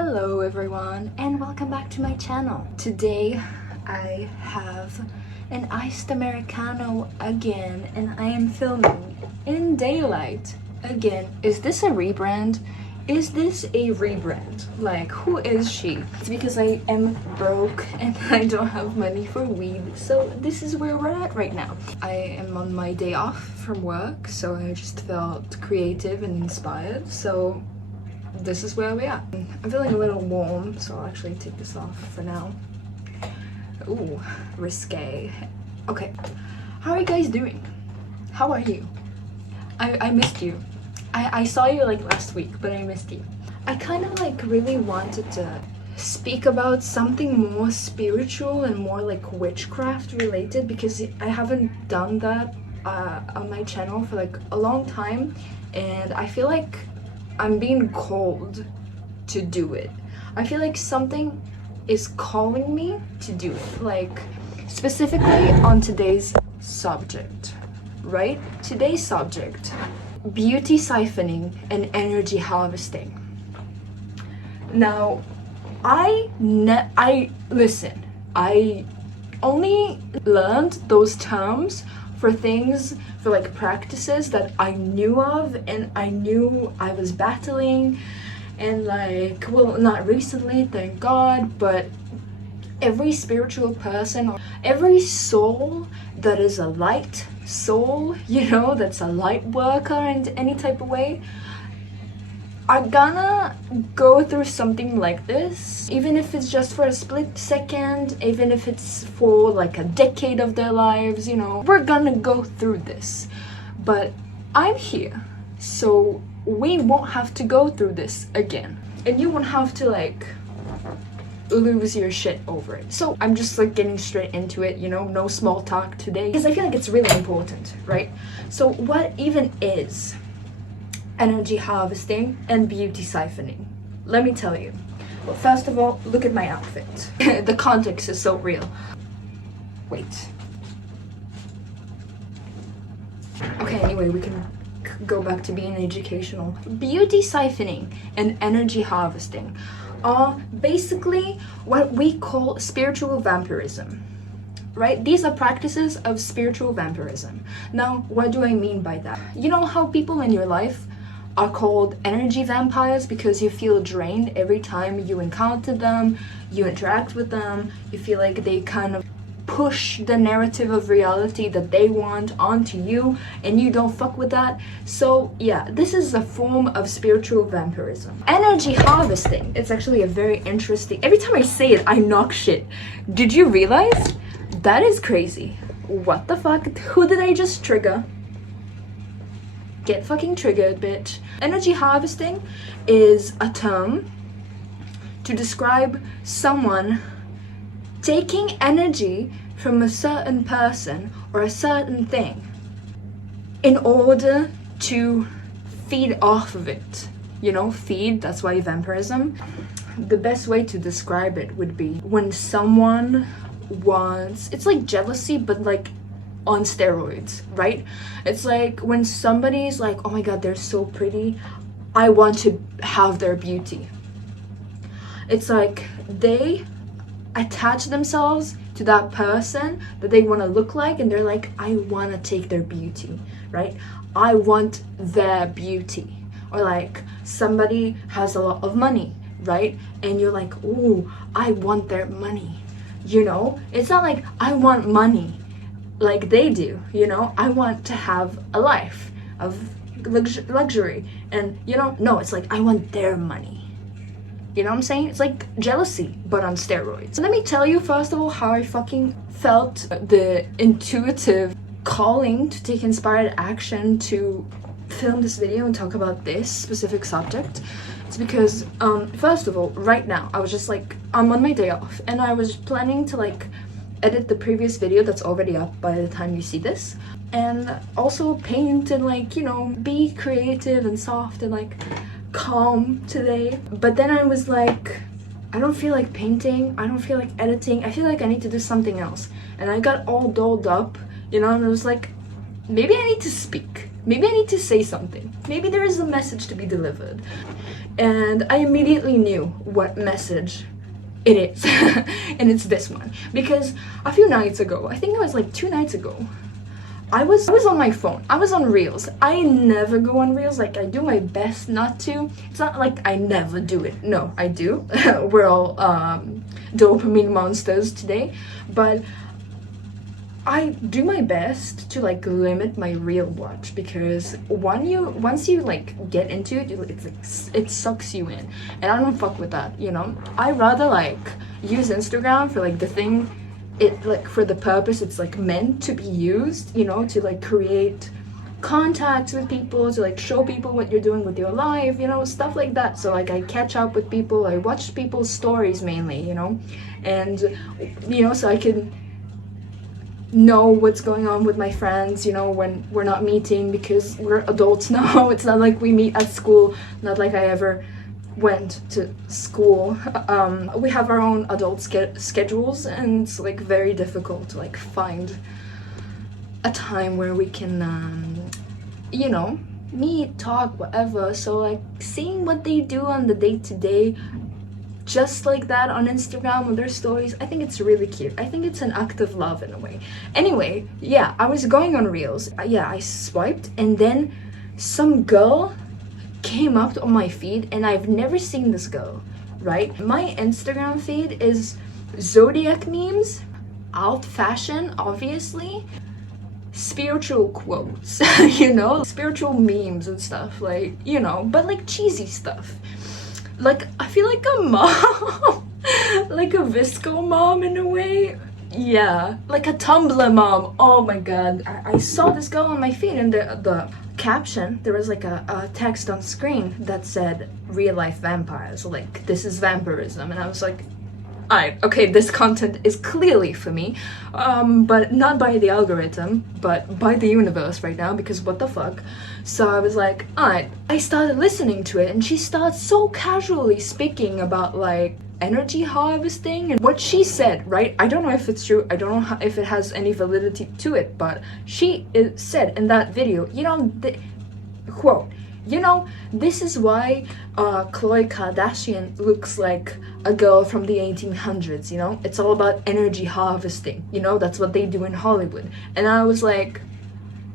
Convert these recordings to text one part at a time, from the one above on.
Hello everyone and welcome back to my channel. Today I have an iced Americano again and I am filming in daylight again. Is this a rebrand? Is this a rebrand? Like, who is she? It's because I am broke and I don't have money for weed, so this is where we're at right now. I am on my day off from work, so I just felt creative and inspired, so this is where we are. I'm feeling a little warm, so I'll actually take this off for now. Ooh, risque. Okay, how are you guys doing? How are you? I missed you. I saw you like last week, but I missed you. I kind of like really wanted to speak about something more spiritual and more like witchcraft related, because I haven't done that on my channel for like a long time, and I feel like I'm being called to do it. I feel like something is calling me to do it, like specifically on today's subject, right? Today's subject: beauty siphoning and energy harvesting. Now, I only learned those terms for things, for like practices that I knew of and I knew I was battling, and like, well, not recently, thank God, but every spiritual person, every soul that is a light soul, you know, that's a light worker in any type of way, are gonna go through something like this, even if it's just for a split second, even if it's for like a decade of their lives, you know, we're gonna go through this. But I'm here, so we won't have to go through this again, and you won't have to like lose your shit over it. So I'm just like getting straight into it, you know, no small talk today, because I feel like it's really important, right? So what even is energy harvesting and beauty siphoning? Let me tell you. Well, first of all, look at my outfit. The context is so real. Wait. Okay, anyway, we can go back to being educational. Beauty siphoning and energy harvesting are basically what we call spiritual vampirism, right? These are practices of spiritual vampirism. Now, what do I mean by that? You know how people in your life are called energy vampires because you feel drained every time you encounter them, you interact with them, you feel like they kind of push the narrative of reality that they want onto you and you don't fuck with that. So yeah, this is a form of spiritual vampirism. Energy harvesting, it's actually a very interesting, every time I say it I knock shit. Did you realize? That is crazy. What the fuck? Who did I just trigger? Get fucking triggered, bitch. Energy harvesting is a term to describe someone taking energy from a certain person or a certain thing in order to feed off of it. You know, feed, that's why vampirism. The best way to describe it would be when someone wants, it's like jealousy, but like on steroids, right? It's like when somebody's like, oh my god, they're so pretty, I want to have their beauty. It's like they attach themselves to that person that they want to look like, and they're like, I want to take their beauty, right? I want their beauty. Or like somebody has a lot of money, right? And you're like, oh, I want their money. You know, it's not like I want money like they do, you know, I want to have a life of luxury, and you know, no, it's like I want their money. You know what I'm saying? It's like jealousy, but on steroids. So let me tell you first of all how I fucking felt the intuitive calling to take inspired action to film this video and talk about this specific subject. It's because first of all, right now I was just like, I'm on my day off and I was planning to like edit the previous video that's already up by the time you see this, and also paint and like, you know, be creative and soft and like calm today. But then I was like, I don't feel like painting, I don't feel like editing, I feel like I need to do something else. And I got all dolled up, you know, and I was like, maybe I need to speak. maybe I need to say something. Maybe there is a message to be delivered. And I immediately knew what message it is. And it's this one. Because a few nights ago, I think it was like 2 nights ago, I was on my phone. I was on Reels. I never go on Reels. Like, I do my best not to. It's not like I never do it. No, I do. We're all dopamine monsters today. But I do my best to like limit my Reel watch, because once you like get into it, it's like it sucks you in, and I don't fuck with that, you know. I rather like use Instagram for like the thing it like for the purpose it's like meant to be used, you know, to like create contacts with people, to like show people what you're doing with your life, you know, stuff like that. So like I catch up with people, I watch people's stories mainly, you know, and you know, so I can know what's going on with my friends, you know, when we're not meeting, because we're adults now. It's not like we meet at school, not like I ever went to school. We have our own adult schedules, and it's like very difficult to like find a time where we can you know, meet, talk, whatever. So like seeing what they do on the day-to-day just like that on Instagram with their stories, I think it's really cute. I think it's an act of love in a way. Anyway, yeah, I was going on Reels. Yeah, I swiped, and then some girl came up on my feed, and I've never seen this girl, right? My Instagram feed is zodiac memes, alt fashion, obviously, spiritual quotes, you know, spiritual memes and stuff, like, you know, but like cheesy stuff. Like, I feel like a mom, like a Visco mom in a way. Yeah, like a Tumblr mom. Oh my god, I saw this girl on my feed, and the caption, there was like a text on screen that said real life vampires, like this is vampirism, and I was like, alright, okay, this content is clearly for me, but not by the algorithm, but by the universe right now, because what the fuck. So I was like, alright, I started listening to it, and she starts so casually speaking about like energy harvesting and what she said, right? I don't know if it's true, I don't know if it has any validity to it, but she said in that video, you know, quote, you know, this is why Khloe Kardashian looks like a girl from the 1800s, you know? It's all about energy harvesting, you know? That's what they do in Hollywood. And I was like,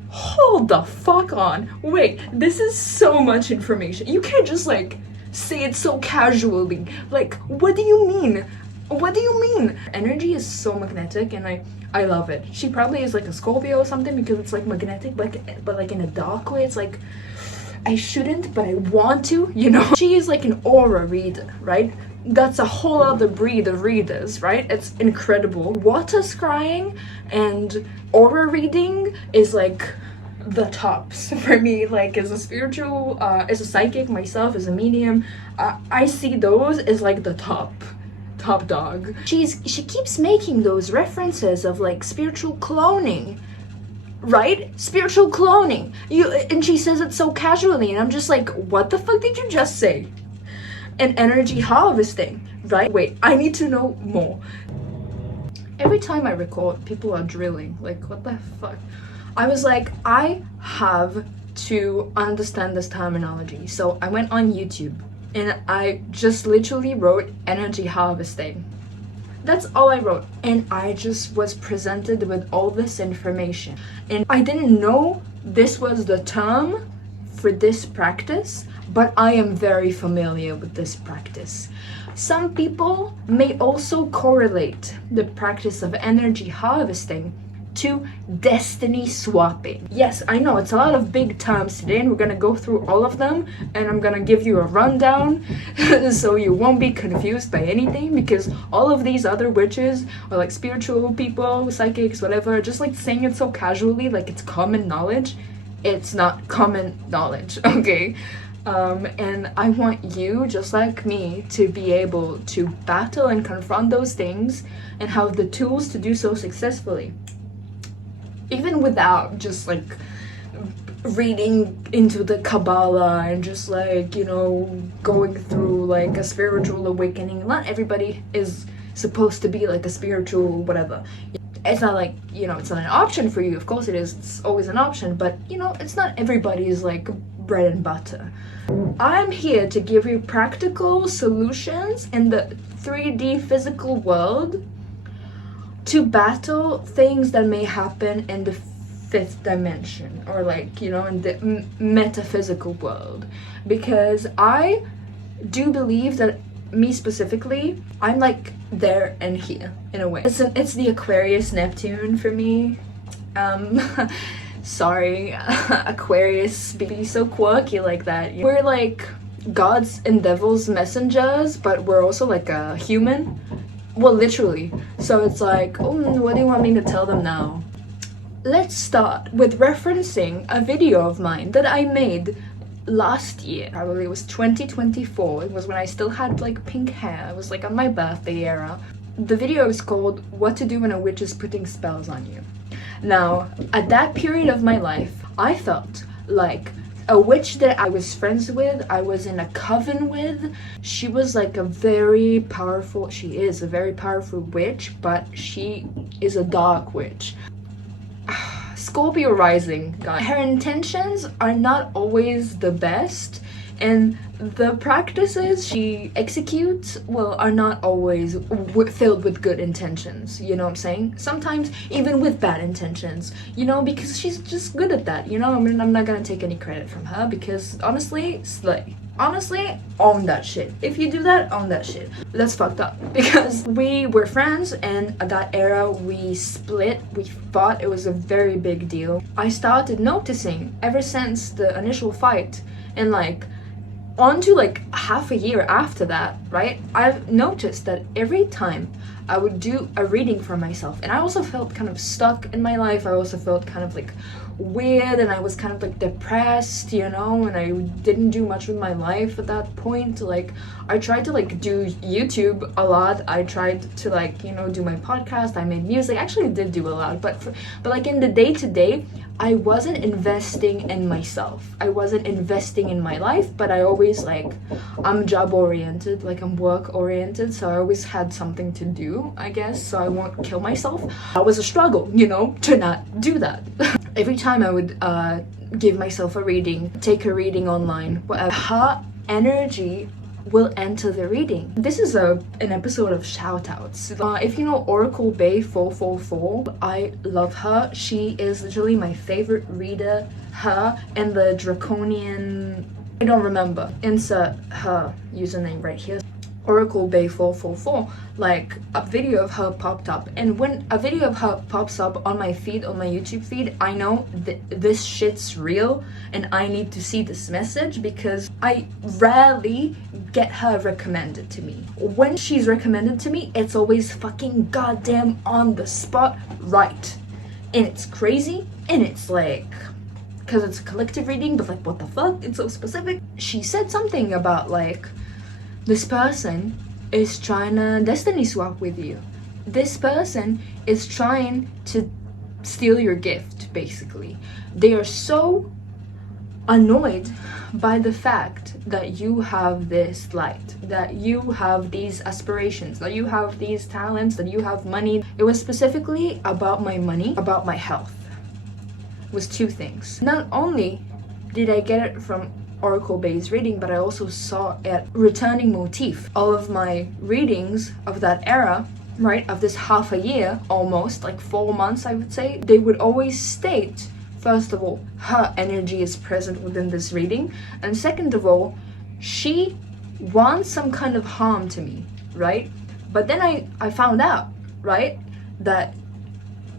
hold the fuck on. Wait, this is so much information. You can't just like say it so casually. Like, what do you mean? What do you mean? Energy is so magnetic, and I love it. She probably is like a Scorpio or something, because it's like magnetic, but like in a dark way. It's like, I shouldn't, but I want to, you know? She is like an aura reader, right? That's a whole other breed of readers, right? It's incredible. Water scrying and aura reading is like the tops for me. Like, as a spiritual, as a psychic myself, as a medium, I see those as like the top dog. She keeps making those references of like spiritual cloning, right? Spiritual cloning. And she says it so casually, and I'm just like, what the fuck did you just say? And energy harvesting, right? Wait, I need to know more. Every time I record, people are drilling. Like, what the fuck? I was like, I have to understand this terminology. So I went on YouTube, and I just literally wrote energy harvesting. That's all I wrote, and I just was presented with all this information, and I didn't know this was the term for this practice, but I am very familiar with this practice. Some people may also correlate the practice of energy harvesting to destiny swapping. Yes, I know it's a lot of big terms today, and we're gonna go through all of them, and I'm gonna give you a rundown so you won't be confused by anything, because all of these other witches or like spiritual people, psychics, whatever, just like saying it so casually like it's common knowledge. It's not common knowledge, okay? And I want you, just like me, to be able to battle and confront those things and have the tools to do so successfully. Even without just like reading into the Kabbalah and just like, you know, going through like a spiritual awakening. Not everybody is supposed to be like a spiritual whatever. it's not like, you know, it's not an option for you. Of course it is, it's always an option, but you know, it's not everybody's like bread and butter. I'm here to give you practical solutions in the 3D physical world to battle things that may happen in the fifth dimension, or like, you know, in the metaphysical world, because I do believe that, me specifically, I'm like there and here in a way. It's the Aquarius Neptune for me. Sorry, Aquarius be so quirky like that. We're like gods and devils messengers, but we're also like a human. Well, literally. So it's like, oh, what do you want me to tell them now? Let's start with referencing a video of mine that I made last year. Probably it was 2024. It was when I still had like pink hair. It was like on my birthday era. The video is called What to Do When a Witch is Putting Spells on You. Now, at that period of my life, I felt like a witch that I was friends with, I was in a coven with, she was like a very powerful, she is a very powerful witch, but she is a dark witch. Scorpio rising, guys. Her intentions are not always the best, and the practices she executes, well, are not always filled with good intentions, you know what I'm saying? Sometimes even with bad intentions, you know, because she's just good at that, you know? I mean, I'm not gonna take any credit from her, because honestly, slay. Honestly, own that shit. If you do that, own that shit. That's fucked up, because we were friends, and at that era we split, we fought. It was a very big deal. I started noticing ever since the initial fight, and like on to like half a year after that, right, I've noticed that every time I would do a reading for myself, and I also felt kind of stuck in my life, I also felt kind of like weird, and I was kind of like depressed, you know, and I didn't do much with my life at that point. Like, I tried to like do YouTube a lot, I tried to like, you know, do my podcast, I made music, I actually did do a lot, but like in the day-to-day, I wasn't investing in myself, I wasn't investing in my life. But I always like, I'm job oriented, like I'm work oriented, so I always had something to do, I guess, so I won't kill myself. That was a struggle, you know, to not do that. Every time I would give myself a reading, take a reading online, whatever, her energy will enter the reading. This is an episode of shout-outs. If you know Oracle Bay 444, I love her. She is literally my favorite reader. Her and the Draconian, I don't remember. Insert her username right here. Oracle Bay 444, like a video of her popped up, and when a video of her pops up on my feed, on my YouTube feed, I know this shit's real and I need to see this message, because I rarely get her recommended to me. When she's recommended to me, it's always fucking goddamn on the spot right, and it's crazy, and it's like, because it's a collective reading, but like what the fuck, it's so specific. She said something about like, this person is trying to destiny swap with you. This person is trying to steal your gift, basically. They are so annoyed by the fact that you have this light, that you have these aspirations, that you have these talents, that you have money. It was specifically about my money, about my health. It was two things. Not only did I get it from Oracle based reading, but I also saw a returning motif. All of my readings of that era, right, of this half a year, almost like 4 months, I would say, they would always state, first of all, her energy is present within this reading, and second of all, she wants some kind of harm to me, right? But then I found out, right, that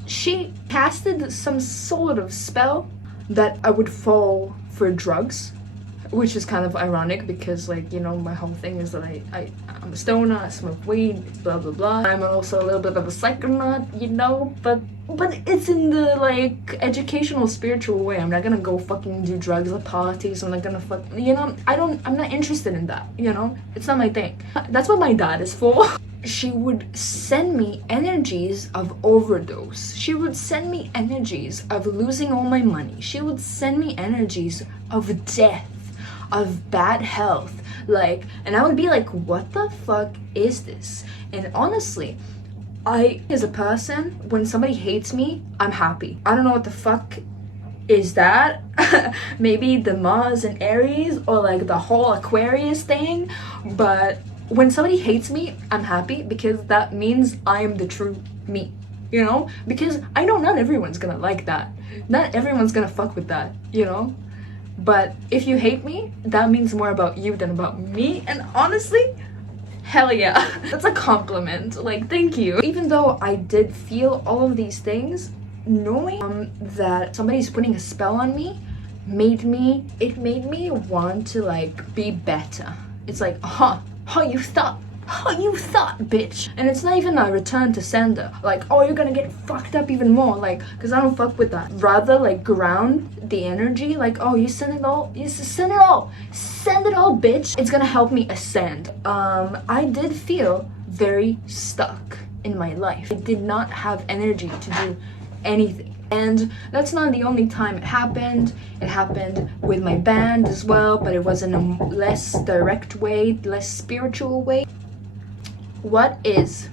she casted some sort of spell that I would fall for drugs, which is kind of ironic, because like, you know, my whole thing is that I'm a stoner, I smoke weed, blah blah blah. I'm also a little bit of a psychonaut, you know, but it's in the like educational, spiritual way. I'm not gonna go fucking do drugs at parties, I'm not gonna you know, I'm not interested in that, you know, it's not my thing. That's what my dad is for. She would send me energies of overdose. She would send me energies of losing all my money. She would send me energies of death, of bad health, like, and I would be like, what the fuck is this? And honestly, as a person, when somebody hates me, I'm happy. I don't know what the fuck is that. Maybe the Mars and Aries, or like the whole Aquarius thing, but when somebody hates me, I'm happy, because that means I'm the true me, you know? Because I know not everyone's gonna like that. Not everyone's gonna fuck with that, you know? But if you hate me, that means more about you than about me, and honestly, hell yeah. That's a compliment, like, thank you. Even though I did feel all of these things, knowing that somebody's putting a spell on me made me want to like be better. It's like, you thought, bitch. And it's not even a return to sender, like, oh, you're gonna get fucked up even more, like, because I don't fuck with that. Rather, like, ground the energy, like, oh, you send it all, send it all, bitch. It's gonna help me ascend. I did feel very stuck in my life. I did not have energy to do anything. And that's not the only time it happened. It happened with my band as well, but it was in a less direct way, less spiritual way. What is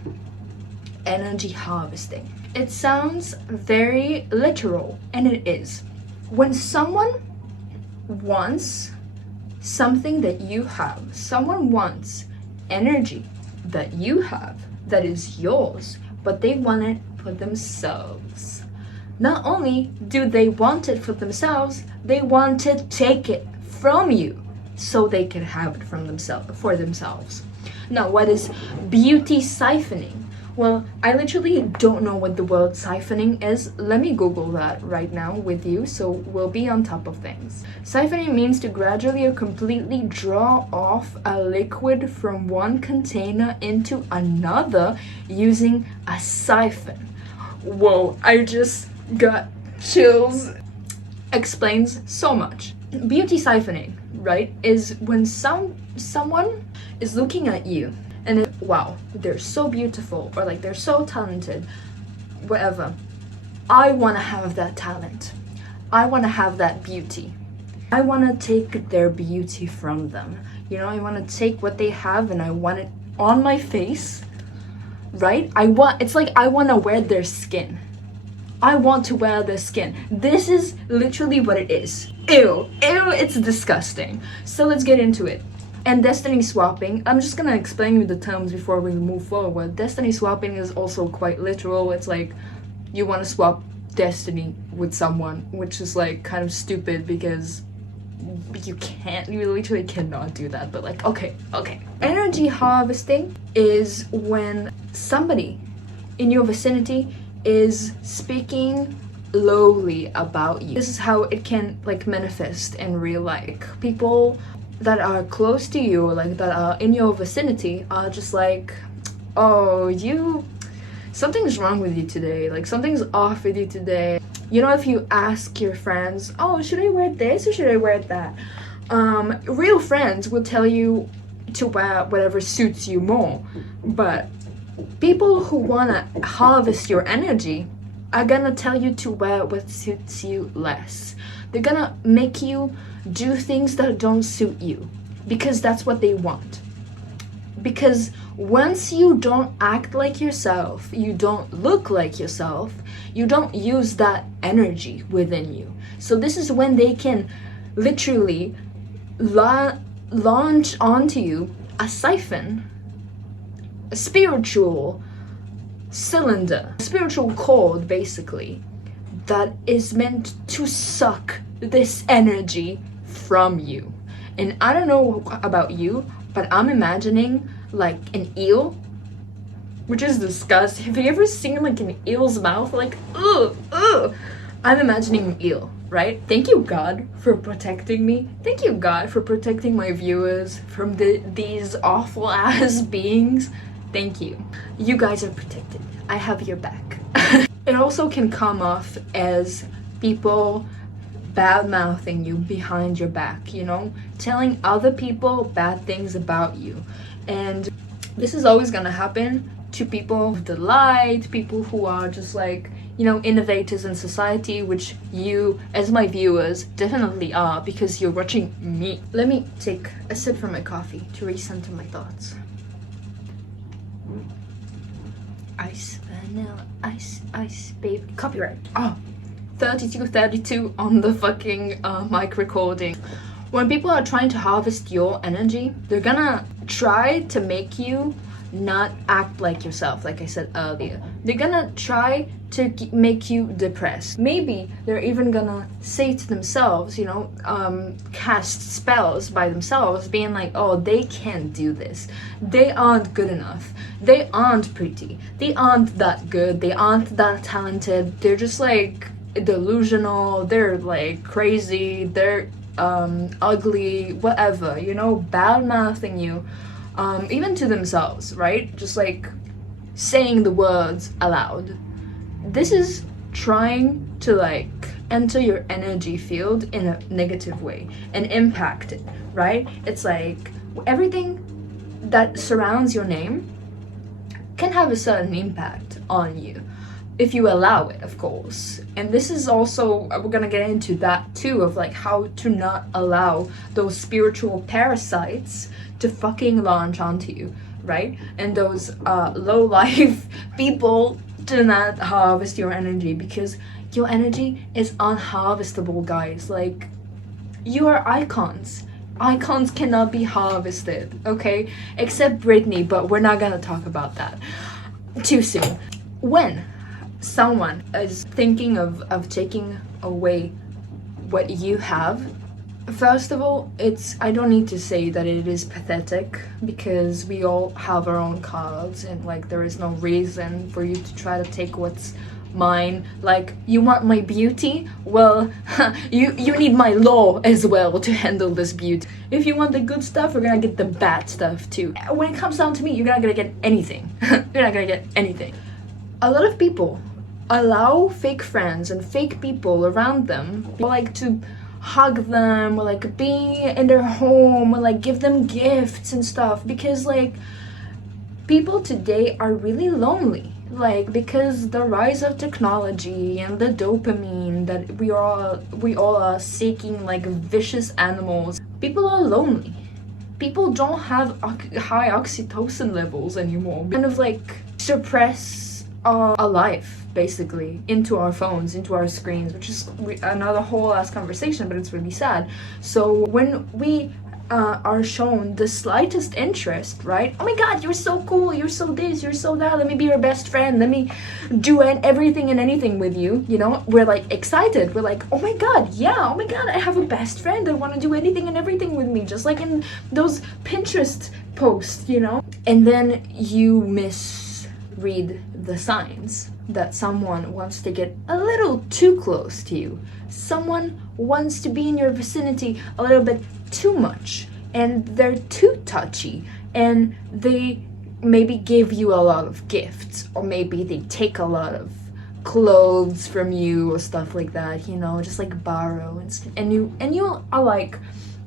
energy harvesting? It sounds very literal, and it is. When someone wants something that you have, someone wants energy that you have, that is yours, but they want it for themselves. Not only do they want it for themselves, they want to take it from you so they can have it for themselves. Now, what is beauty siphoning? Well, I literally don't know what the word siphoning is. Let me Google that right now with you, so we'll be on top of things. Siphoning means to gradually or completely draw off a liquid from one container into another using a siphon. Whoa, I just got chills. Explains so much. Beauty siphoning, right, is when someone is looking at you and then, wow, they're so beautiful, or like they're so talented, whatever. I want to have that talent. I want to have that beauty. I want to take their beauty from them. You know, I want to take what they have and I want it on my face, right? It's like I want to wear their skin. I want to wear their skin. This is literally what it is. Ew, it's disgusting. So let's get into it. And destiny swapping, I'm just gonna explain you the terms before we move forward. Destiny swapping is also quite literal. It's like you want to swap destiny with someone, which is like kind of stupid because you literally cannot do that, but like, okay. Energy harvesting is when somebody in your vicinity is speaking lowly about you. This is how it can like manifest in real life. People that are close to you, like that are in your vicinity, are just like, oh, something's wrong with you today, like something's off with you today. You know, if you ask your friends, oh, should I wear this or should I wear that? Real friends will tell you to wear whatever suits you more, but people who wanna harvest your energy are gonna tell you to wear what suits you less. They're gonna make you do things that don't suit you because that's what they want. Because once you don't act like yourself, you don't look like yourself, you don't use that energy within you. So this is when they can literally launch onto you a siphon, a spiritual cylinder, a spiritual cord basically, that is meant to suck this energy from you. And I don't know about you, but I'm imagining like an eel, which is disgusting. Have you ever seen like an eel's mouth? Like, ugh. I'm imagining an eel, right? Thank you, God, for protecting me. Thank you, God, for protecting my viewers from these awful ass beings. Thank you. You guys are protected. I have your back. It also can come off as people bad-mouthing you behind your back, you know, telling other people bad things about you. And this is always gonna happen to people with the light, people who are just like, you know, innovators in society, which you, as my viewers, definitely are because you're watching me. Let me take a sip from my coffee to recenter my thoughts. Ice. vanilla ice baby. Copyright. Oh, 32 on the fucking mic recording. When people are trying to harvest your energy, they're gonna try to make you not act like yourself, like I said earlier. They're gonna try to make you depressed. Maybe they're even gonna say to themselves, you know, cast spells by themselves, being like, oh, they can't do this. They aren't good enough. They aren't pretty. They aren't that good. They aren't that talented. They're just like delusional. They're like crazy. They're ugly, whatever, you know, bad mouthing you, even to themselves, right? Just like saying the words aloud. This is trying to like enter your energy field in a negative way and impact it, right? It's like everything that surrounds your name can have a certain impact on you. If you allow it, of course. And this is also, we're gonna get into that too, of like how to not allow those spiritual parasites to fucking launch onto you, right? And those low life people to not harvest your energy, because your energy is unharvestable, guys. Like, you are icons. Icons cannot be harvested, okay? Except Britney, but we're not gonna talk about that too soon. When someone is thinking of taking away what you have, first of all, I don't need to say that it is pathetic, because we all have our own cards, and like there is no reason for you to try to take what's mine. Like, you want my beauty? Well, you need my law as well to handle this beauty. If you want the good stuff, we're gonna get the bad stuff too. When it comes down to me, you're not gonna get anything. You're not gonna get anything. A lot of people allow fake friends and fake people around them, like, to hug them, or like be in their home, or like give them gifts and stuff, because like people today are really lonely, like, because the rise of technology and the dopamine that we all are seeking like vicious animals. People are lonely. People don't have high oxytocin levels anymore. Kind of like suppress our life basically into our phones, into our screens, which is another whole ass conversation, but it's really sad. So when we are shown the slightest interest, right? Oh my god, you're so cool, you're so this, you're so that, let me be your best friend, let me do everything and anything with you, you know? We're like excited, we're like, oh my god, yeah, oh my god, I have a best friend that want to do anything and everything with me, just like in those Pinterest posts, you know? And then you misread the signs that someone wants to get a little too close to you. Someone wants to be in your vicinity a little bit too much, and they're too touchy, and they maybe give you a lot of gifts, or maybe they take a lot of clothes from you or stuff like that, you know, just like borrow, and you are like,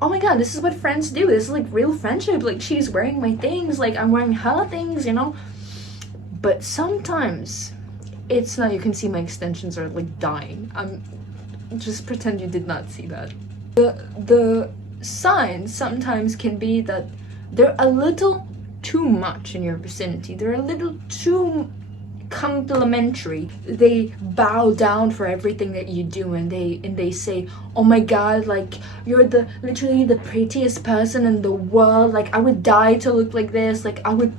oh my god, this is what friends do, this is like real friendship, like she's wearing my things, like I'm wearing her things, you know? But sometimes it's not. You can see my extensions are like dying. Just pretend you did not see that. The signs sometimes can be that they're a little too much in your vicinity. They're a little too complimentary. They bow down for everything that you do, and they say, oh my god, like you're literally the prettiest person in the world. Like I would die to look like this. Like I would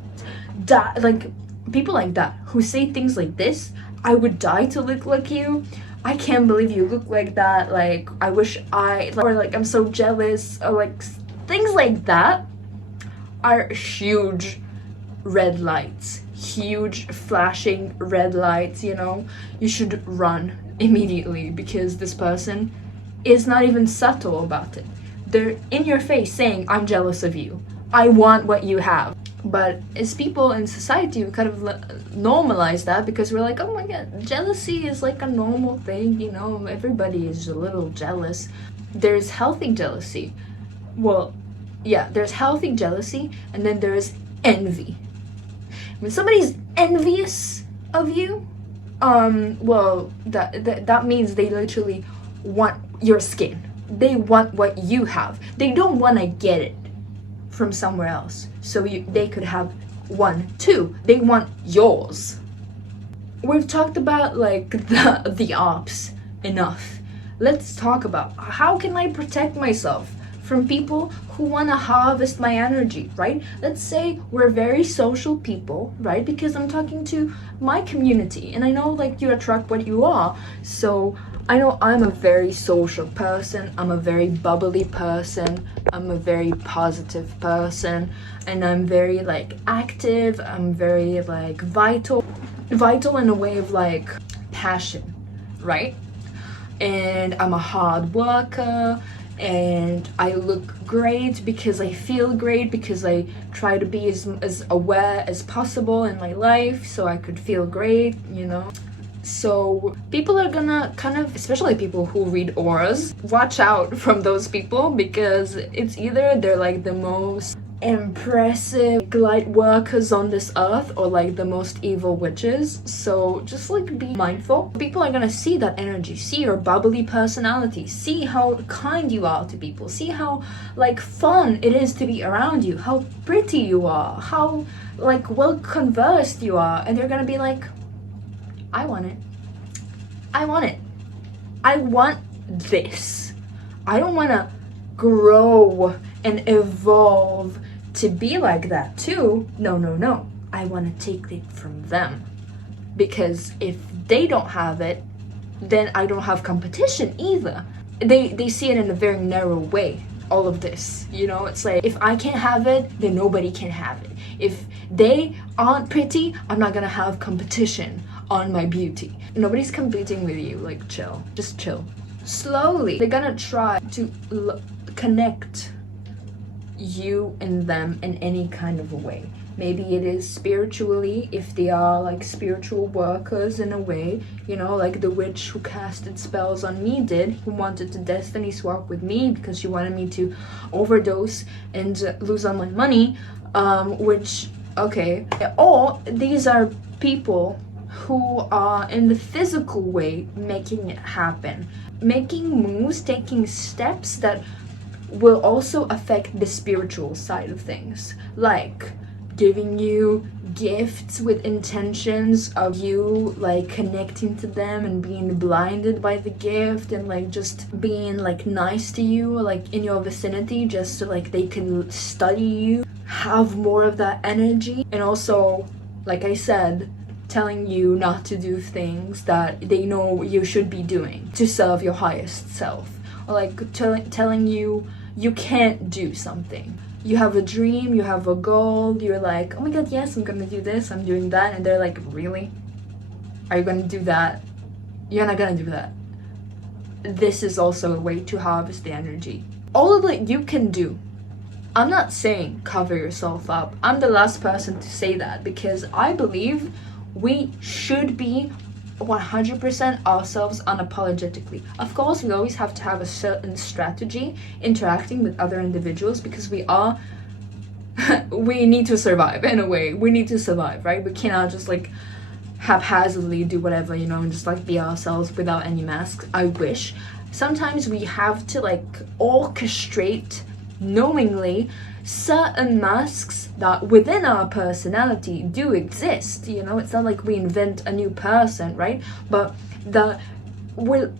die. Like people like that who say things like this, I would die to look like you. I can't believe you look like that. Like, I wish or like, I'm so jealous, or like things like that are huge red lights. Huge flashing red lights, you know? You should run immediately, because this person is not even subtle about it. They're in your face saying, I'm jealous of you. I want what you have. But as people in society, we kind of normalize that, because we're like, oh my god, jealousy is like a normal thing, you know, everybody is a little jealous. There's healthy jealousy. Well, yeah, there's healthy jealousy, and then there's envy. When somebody's envious of you, well, that means they literally want your skin. They want what you have. They don't want to get it from somewhere else, so they could have one too. They want yours. we've talked about like the ops enough. Let's talk about how can I protect myself from people who want to harvest my energy, right? Let's say we're very social people, right? Because I'm talking to my community and I know like you attract what you are. So I know I'm a very social person, I'm a very bubbly person, I'm a very positive person, and I'm very like active, I'm very like vital in a way of like passion, right? And I'm a hard worker, and I look great because I feel great, because I try to be as aware as possible in my life so I could feel great, you know? So people are gonna kind of, especially people who read auras, watch out from those people, because it's either they're like the most impressive light workers on this earth or like the most evil witches. So just like be mindful. People are gonna see that energy, see your bubbly personality, see how kind you are to people, see how like fun it is to be around you, how pretty you are, how like well conversed you are, and they're gonna be like, I want it. I want it. I want this. I don't want to grow and evolve to be like that too. No. I want to take it from them. Because if they don't have it, then I don't have competition either. They see it in a very narrow way, all of this. You know, it's like, if I can't have it, then nobody can have it. If they aren't pretty, I'm not gonna have competition on my beauty. Nobody's competing with you, like chill. Just chill. Slowly, they're gonna try to connect you and them in any kind of a way. Maybe it is spiritually, if they are like spiritual workers in a way, you know, like the witch who casted spells on me did, who wanted to destiny swap with me because she wanted me to overdose and lose all my money, which, okay. Or these are people who are in the physical way making it happen, making moves, taking steps that will also affect the spiritual side of things, like giving you gifts with intentions of you like connecting to them and being blinded by the gift, and like just being like nice to you, like in your vicinity, just so like they can study you, have more of that energy. And also, like I said, telling you not to do things that they know you should be doing to serve your highest self, or like telling you you can't do something. You have a dream, you have a goal, you're like, oh my god, yes, I'm gonna do this, I'm doing that, and they're like, really? Are you gonna do that? You're not gonna do that. This is also a way to harvest the energy. All of it you can do. I'm not saying cover yourself up. I'm the last person to say that, because I believe we should be 100% ourselves unapologetically. Of course, we always have to have a certain strategy interacting with other individuals, because we need to survive in a way. We need to survive, right? We cannot just like haphazardly do whatever, you know, and just like be ourselves without any masks. I wish. Sometimes we have to like orchestrate knowingly certain masks that within our personality do exist, you know. It's not like we invent a new person, right? But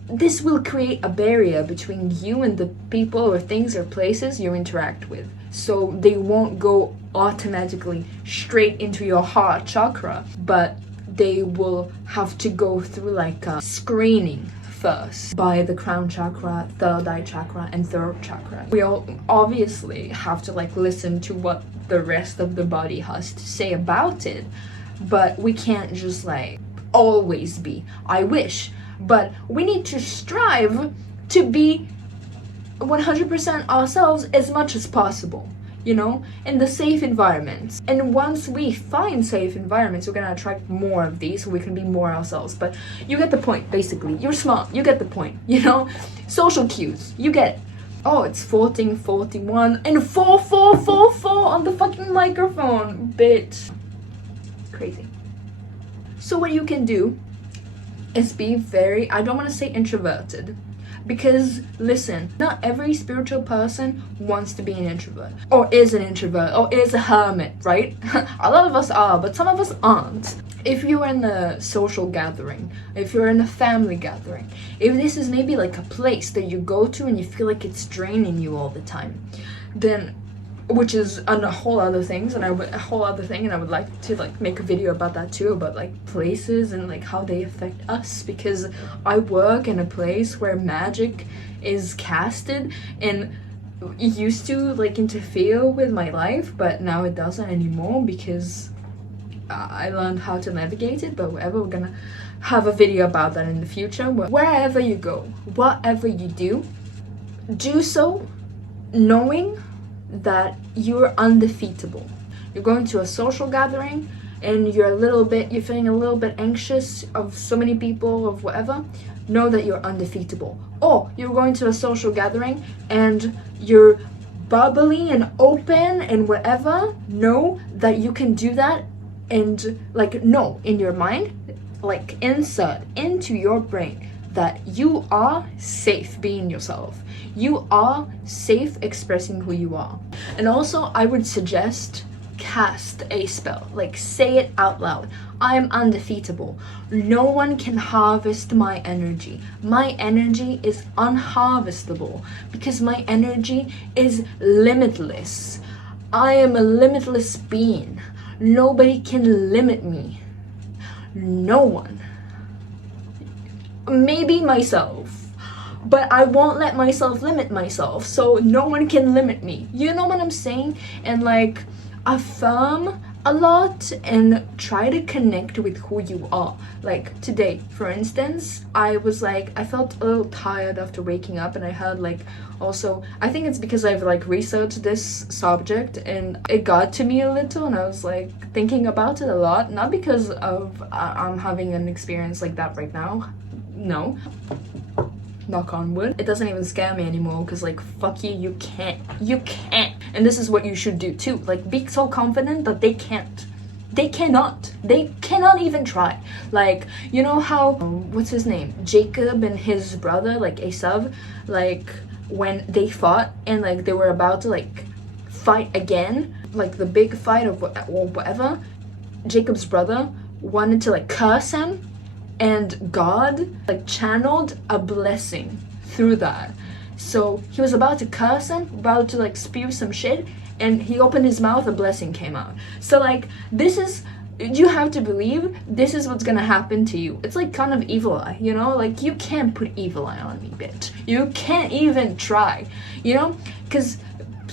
this will create a barrier between you and the people or things or places you interact with, so they won't go automatically straight into your heart chakra, but they will have to go through like a screening first by the crown chakra, third eye chakra, and throat chakra. We all obviously have to like listen to what the rest of the body has to say about it, but we can't just like always be. I wish, but we need to strive to be 100% ourselves as much as possible, you know, in the safe environments. And once we find safe environments, we're gonna attract more of these so we can be more ourselves. But you get the point, basically. You're smart, you get the point, you know? Social cues, you get it. Oh, it's 1441 and 4444 on the fucking microphone, bitch. Crazy. So what you can do is be very, I don't want to say introverted, because listen, not every spiritual person wants to be an introvert, or is an introvert, or is a hermit, right? A lot of us are, but some of us aren't. if you're in a social gathering, if you're in a family gathering, if this is maybe like a place that you go to and you feel like it's draining you all the time, then, which is a whole other things, and I would like to like make a video about that too, about like places and like how they affect us, because I work in a place where magic is casted, and it used to like interfere with my life, but now it doesn't anymore because I learned how to navigate it. But whatever, we're gonna have a video about that in the future. Wherever you go, whatever you do so knowing that you're undefeatable. You're going to a social gathering and you're feeling a little bit anxious of so many people, of whatever, know that you're undefeatable. Or you're going to a social gathering and you're bubbly and open and whatever, know that you can do that, and like know in your mind, like insert into your brain, that you are safe being yourself. You are safe expressing who you are. And also, I would suggest cast a spell, like say it out loud. I'm undefeatable. No one can harvest my energy. My energy is unharvestable because my energy is limitless. I am a limitless being. Nobody can limit me. No one. Maybe myself, but I won't let myself limit myself, so no one can limit me. You know what I'm saying? And like, affirm a lot and try to connect with who you are. Like today, for instance, I felt a little tired after waking up, and I heard like, also, I think it's because I've like researched this subject and it got to me a little, and I was like thinking about it a lot, not because of I'm having an experience like that right now. No, knock on wood. It doesn't even scare me anymore, because like, fuck you, you can't. And this is what you should do too. Like, be so confident that they cannot even try. Like, you know how what's his name, Jacob and his brother, like Esav, like when they fought and like they were about to like fight again, like the big fight of whatever, Jacob's brother wanted to like curse him, and God like channeled a blessing through that. So he was about to curse him, about to like spew some shit, and he opened his mouth, a blessing came out. So like, this is, you have to believe this is what's gonna happen to you. It's like kind of evil eye, you know? Like, you can't put evil eye on me, bitch. You can't even try, you know? Because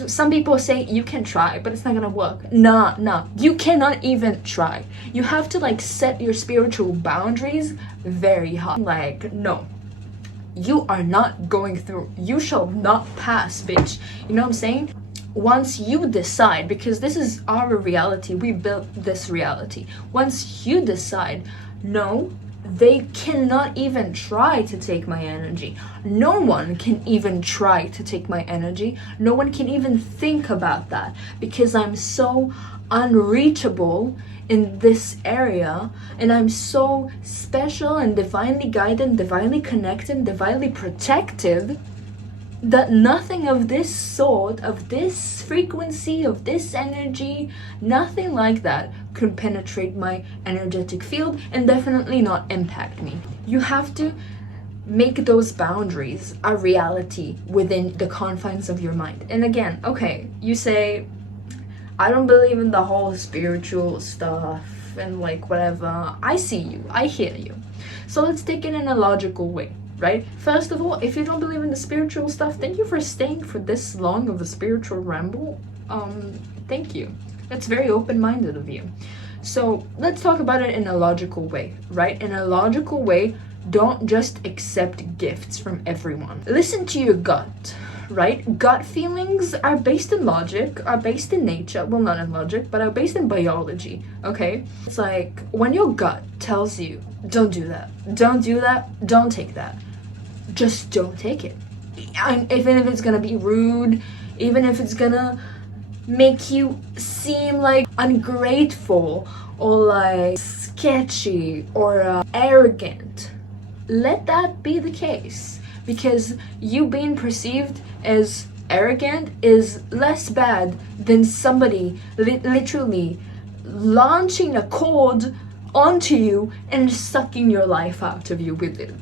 some people say you can try, but it's not gonna work. Nah, you cannot even try. You have to like set your spiritual boundaries very high. Like, no, you are not going through. You shall not pass, bitch. You know what I'm saying? Once you decide, because this is our reality, we built this reality. Once you decide, no, they cannot even try to take my energy. No one can even try to take my energy. No one can even think about that, because I'm so unreachable in this area, and I'm so special and divinely guided, divinely connected, divinely protected, that nothing of this sort, of this frequency, of this energy, nothing like that could penetrate my energetic field, and definitely not impact me. You have to make those boundaries a reality within the confines of your mind. And again, okay, you say, I don't believe in the whole spiritual stuff and like whatever. I see you, I hear you. So let's take it in a logical way. Right? First of all, if you don't believe in the spiritual stuff, thank you for staying for this long of a spiritual ramble. Thank you. That's very open-minded of you. So let's talk about it in a logical way, right? In a logical way, don't just accept gifts from everyone. Listen to your gut, right? Gut feelings are based in logic, are based in nature. Well, not in logic, but are based in biology, okay? It's like when your gut tells you, don't do that, don't take that, just don't take it. And even if it's gonna be rude, even if it's gonna make you seem like ungrateful or like sketchy or arrogant, let that be the case, because you being perceived as arrogant is less bad than somebody literally launching a cord onto you and sucking your life out of you with it,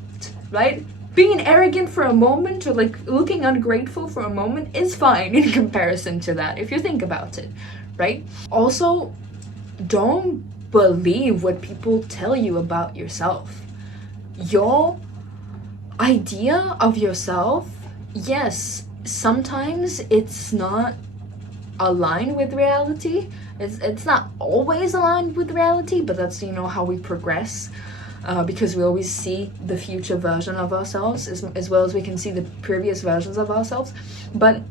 right? Being arrogant for a moment or like looking ungrateful for a moment is fine in comparison to that, if you think about it, right? Also, don't believe what people tell you about yourself. Your idea of yourself, yes, sometimes it's not aligned with reality. It's not always aligned with reality, but that's, you know, how we progress, because we always see the future version of ourselves as well as we can see the previous versions of ourselves. But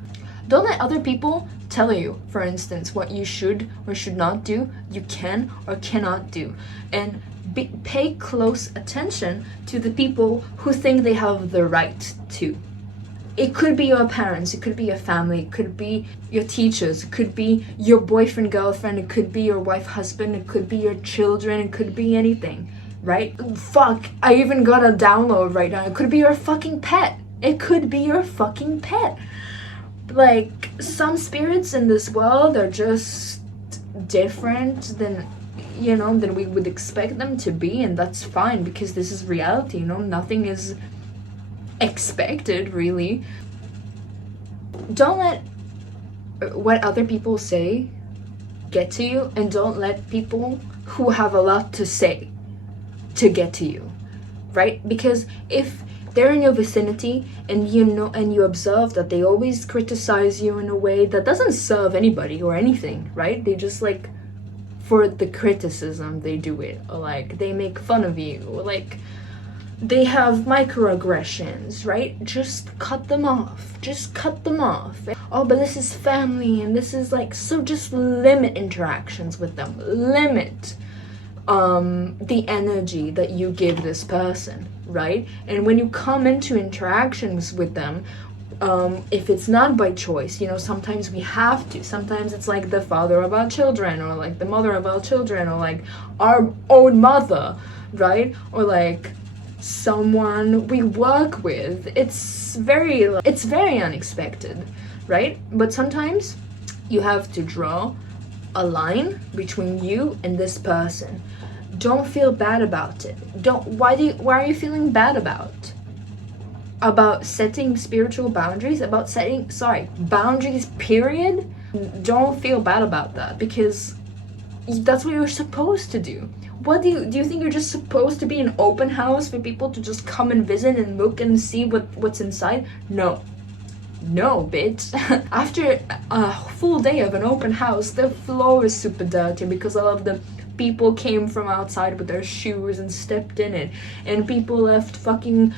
don't let other people tell you, for instance, what you should or should not do, you can or cannot do. And pay close attention to the people who think they have the right to. It could be your parents, it could be your family, it could be your teachers, it could be your boyfriend, girlfriend, it could be your wife, husband, it could be your children, it could be anything, right? Fuck, I even got a download right now. It could be your fucking pet. It could be your fucking pet. Like, some spirits in this world are just different than, you know, than we would expect them to be, and that's fine because this is reality, you know, nothing is expected, really. Don't let what other people say get to you, and don't let people who have a lot to say to get to you, right? Because if they're in your vicinity and you know and you observe that they always criticize you in a way that doesn't serve anybody or anything, right? They just, like, for the criticism they do it, or like they make fun of you, or like they have microaggressions, right? Just cut them off. Just cut them off. Oh, but this is family and this is like, so just limit interactions with them. Limit the energy that you give this person, right? And when you come into interactions with them, if it's not by choice, you know, sometimes we have to. Sometimes it's like the father of our children, or like the mother of our children, or like our own mother, right? Or like someone we work with. It's very unexpected, right? But sometimes you have to draw a line between you and this person. Don't feel bad about it. Why are you feeling bad about setting spiritual boundaries, about setting boundaries, period? Don't feel bad about that, because that's what you're supposed to do. What do you think you're just supposed to be an open house for people to just come and visit and look and see what's inside? No, bitch. After a full day of an open house, the floor is super dirty because all of the people came from outside with their shoes and stepped in it, and people left fucking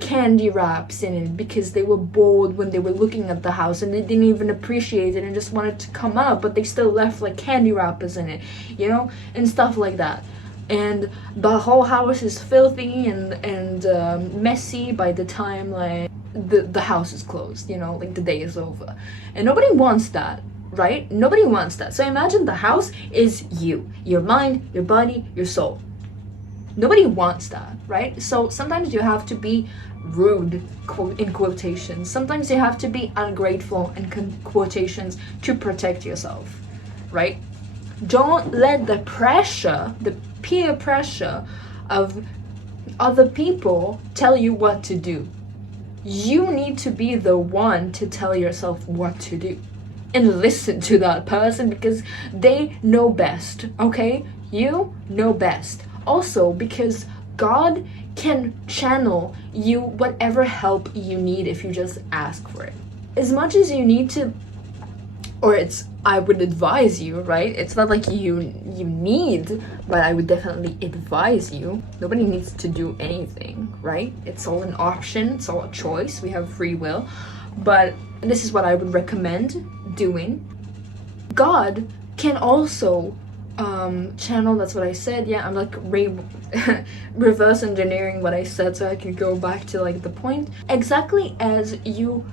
candy wraps in it because they were bored when they were looking at the house and they didn't even appreciate it and just wanted to come out, but they still left like candy wrappers in it, you know, and stuff like that. And the whole house is filthy and messy by the time like the house is closed, you know, like the day is over, and nobody wants that. Right? Nobody wants that. So imagine the house is you, your mind, your body, your soul. Nobody wants that, right? So sometimes you have to be rude, in quotations. Sometimes you have to be ungrateful, in quotations, to protect yourself, right? Don't let the pressure, the peer pressure of other people tell you what to do. You need to be the one to tell yourself what to do. And listen to that person, because they know best, okay? You know best. Also, because God can channel you whatever help you need if you just ask for it. As much as you need to, or I would advise you, right? It's not like you need, but I would definitely advise you. Nobody needs to do anything, right? It's all an option, it's all a choice. We have free will. But this is what I would recommend doing. God can also channel, that's what I said. Yeah, I'm like reverse engineering what I said so I can go back to like the point. Exactly as you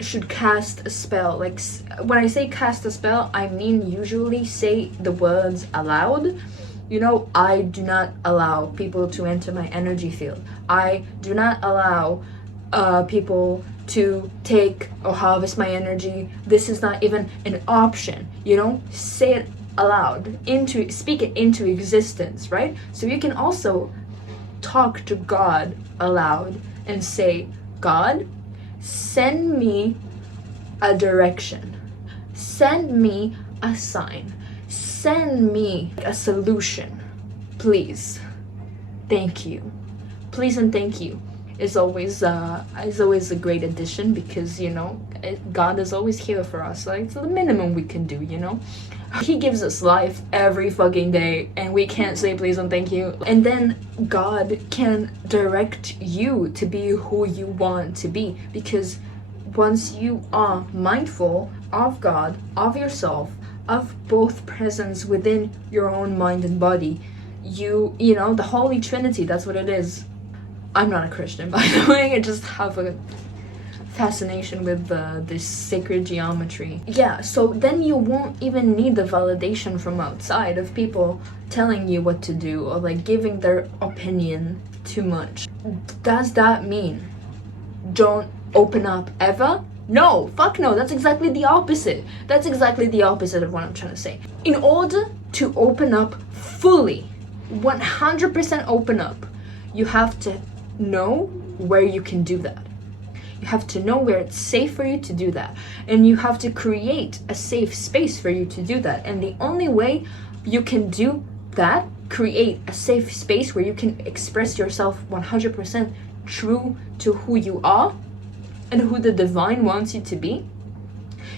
should cast a spell. Like when I say cast a spell, I mean usually say the words aloud. You know, I do not allow people to enter my energy field. I do not allow people to take or harvest my energy. This is not even an option, you know? Say it aloud, speak it into existence, right? So you can also talk to God aloud and say, God, send me a direction, send me a sign, send me a solution, please, thank you, please and thank you is always a great addition, because you know God is always here for us. Like, it's the minimum we can do, you know. He gives us life every fucking day, and we can't say please and thank you. And then God can direct you to be who you want to be, because once you are mindful of God, of yourself, of both presence within your own mind and body, you know, the Holy Trinity, that's what it is. I'm not a Christian, by the way. I just have a fascination with this sacred geometry. Yeah, so then you won't even need the validation from outside of people telling you what to do or like giving their opinion too much. Does that mean don't open up ever? No, fuck no, that's exactly the opposite. That's exactly the opposite of what I'm trying to say. In order to open up fully, 100% open up, you have to know where you can do that. You have to know where it's safe for you to do that. And you have to create a safe space for you to do that. And the only way you can do that, create a safe space where you can express yourself 100% true to who you are and who the divine wants you to be,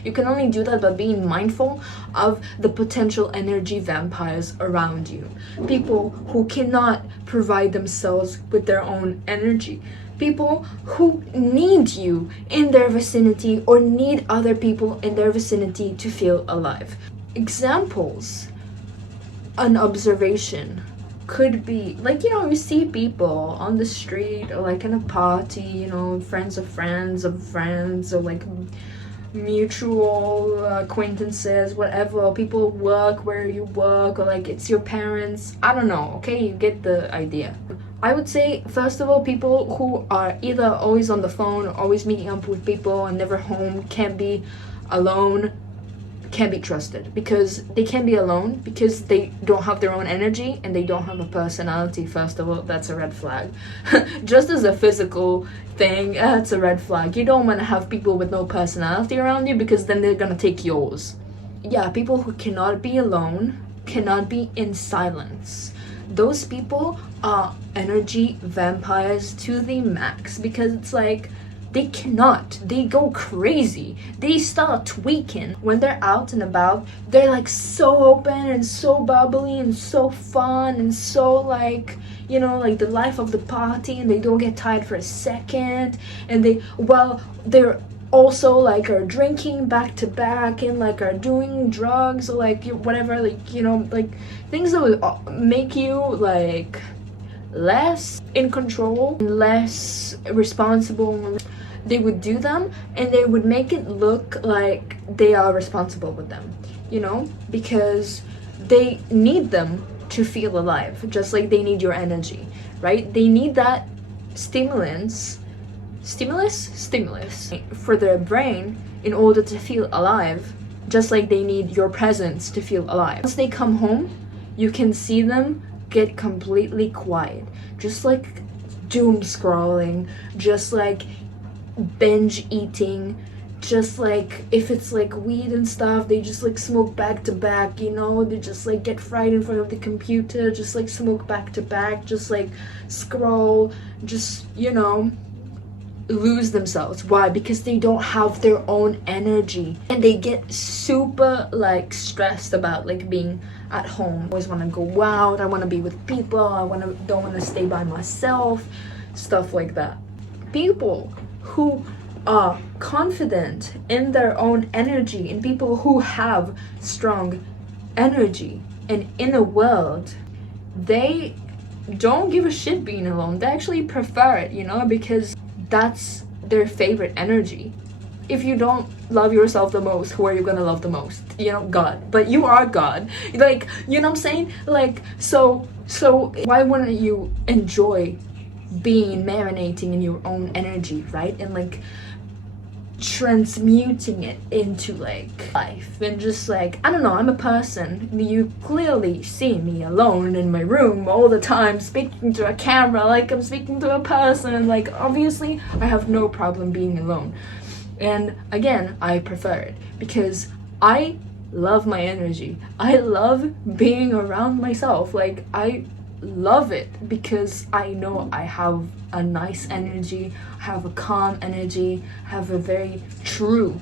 you can only do that by being mindful of the potential energy vampires around you. People who cannot provide themselves with their own energy. People who need you in their vicinity or need other people in their vicinity to feel alive. Examples, an observation could be like, you know, you see people on the street or like in a party, you know, friends of friends of friends, or like mutual acquaintances, whatever, people work where you work, or like it's your parents, I don't know, okay, you get the idea. I would say, first of all, people who are either always on the phone or always meeting up with people and never home, can't be alone, can't be trusted, because they can't be alone because they don't have their own energy and they don't have a personality. First of all, that's a red flag. Just as a physical thing, it's a red flag. You don't want to have people with no personality around you, because then they're gonna take yours. Yeah, people who cannot be alone, cannot be in silence, those people are energy vampires to the max, because it's like they go crazy, they start tweaking when they're out and about. They're like so open and so bubbly and so fun and so like, you know, like the life of the party, and they don't get tired for a second. And they're also like are drinking back to back and like are doing drugs or like whatever, like, you know, like things that would make you like less in control and less responsible. They would do them and they would make it look like they are responsible with them, you know, because they need them to feel alive, just like they need your energy, right? They need that stimulus for their brain in order to feel alive, just like they need your presence to feel alive. Once they come home, you can see them get completely quiet, just like doom scrolling, just like binge eating, just like if it's like weed and stuff, they just like smoke back to back, you know, they just like get fried in front of the computer, just like smoke back to back, just like scroll, just, you know, lose themselves. Why? Because they don't have their own energy, and they get super like stressed about like being at home. Always want to go out, I want to be with people, don't want to stay by myself, stuff like that. People who are confident in their own energy, and people who have strong energy and inner world, they don't give a shit being alone. They actually prefer it, you know, because that's their favorite energy. If you don't love yourself the most, who are you gonna love the most? You know, God. But you are God. Like, you know what I'm saying? Like, so why wouldn't you enjoy being marinating in your own energy, right? And like transmuting it into like life, and just like, I don't know, I'm a person. You clearly see me alone in my room all the time speaking to a camera like I'm speaking to a person, and like obviously I have no problem being alone. And again, I prefer it because I love my energy. I love being around myself. Like, I love it because I know I have a nice energy, I have a calm energy, I have a very true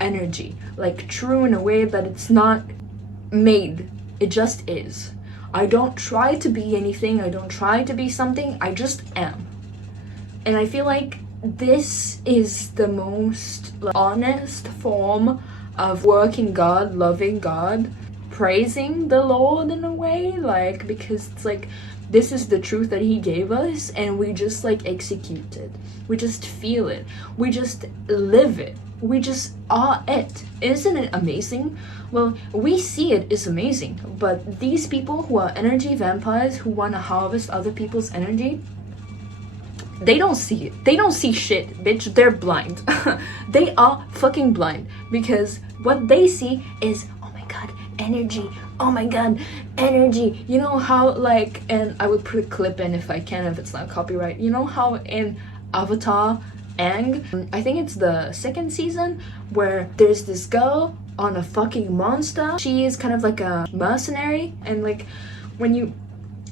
energy. Like, true in a way that it's not made, it just is. I don't try to be anything, I don't try to be something, I just am. And I feel like this is the most honest form of working God, loving God, praising the Lord in a way, like, because it's like, this is the truth that he gave us, and we just like execute it, we just feel it, we just live it, we just are it. Isn't it amazing? Well, we see it is amazing, but these people who are energy vampires, who want to harvest other people's energy, they don't see it. They don't see shit, bitch. They're blind. They are fucking blind, because what they see is, oh my god, energy. Oh my god, energy. You know how, like, and I would put a clip in if I can, if it's not copyright. You know how in Avatar, Aang, I think it's the second season, where there's this girl on a fucking monster. She is kind of like a mercenary, and like, when you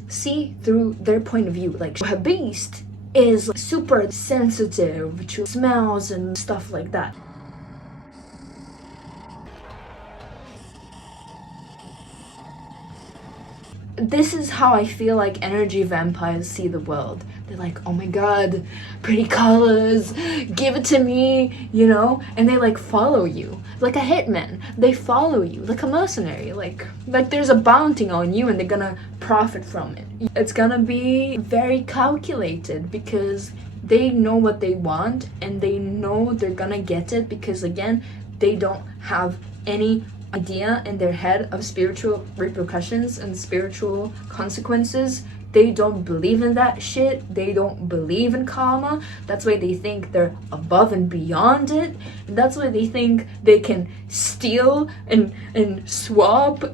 see through their point of view, like, her beast is super sensitive to smells and stuff like that. This is how I feel like energy vampires see the world. They're like, oh my god, pretty colors, give it to me, you know? And they like follow you. Like a hitman. They follow you, like a mercenary. Like there's a bounty on you and they're gonna profit from it. It's gonna be very calculated because they know what they want and they know they're gonna get it, because again, they don't have any idea in their head of spiritual repercussions and spiritual consequences. They don't believe in that shit. They don't believe in karma. That's why they think they're above and beyond it. And that's why they think they can steal and swap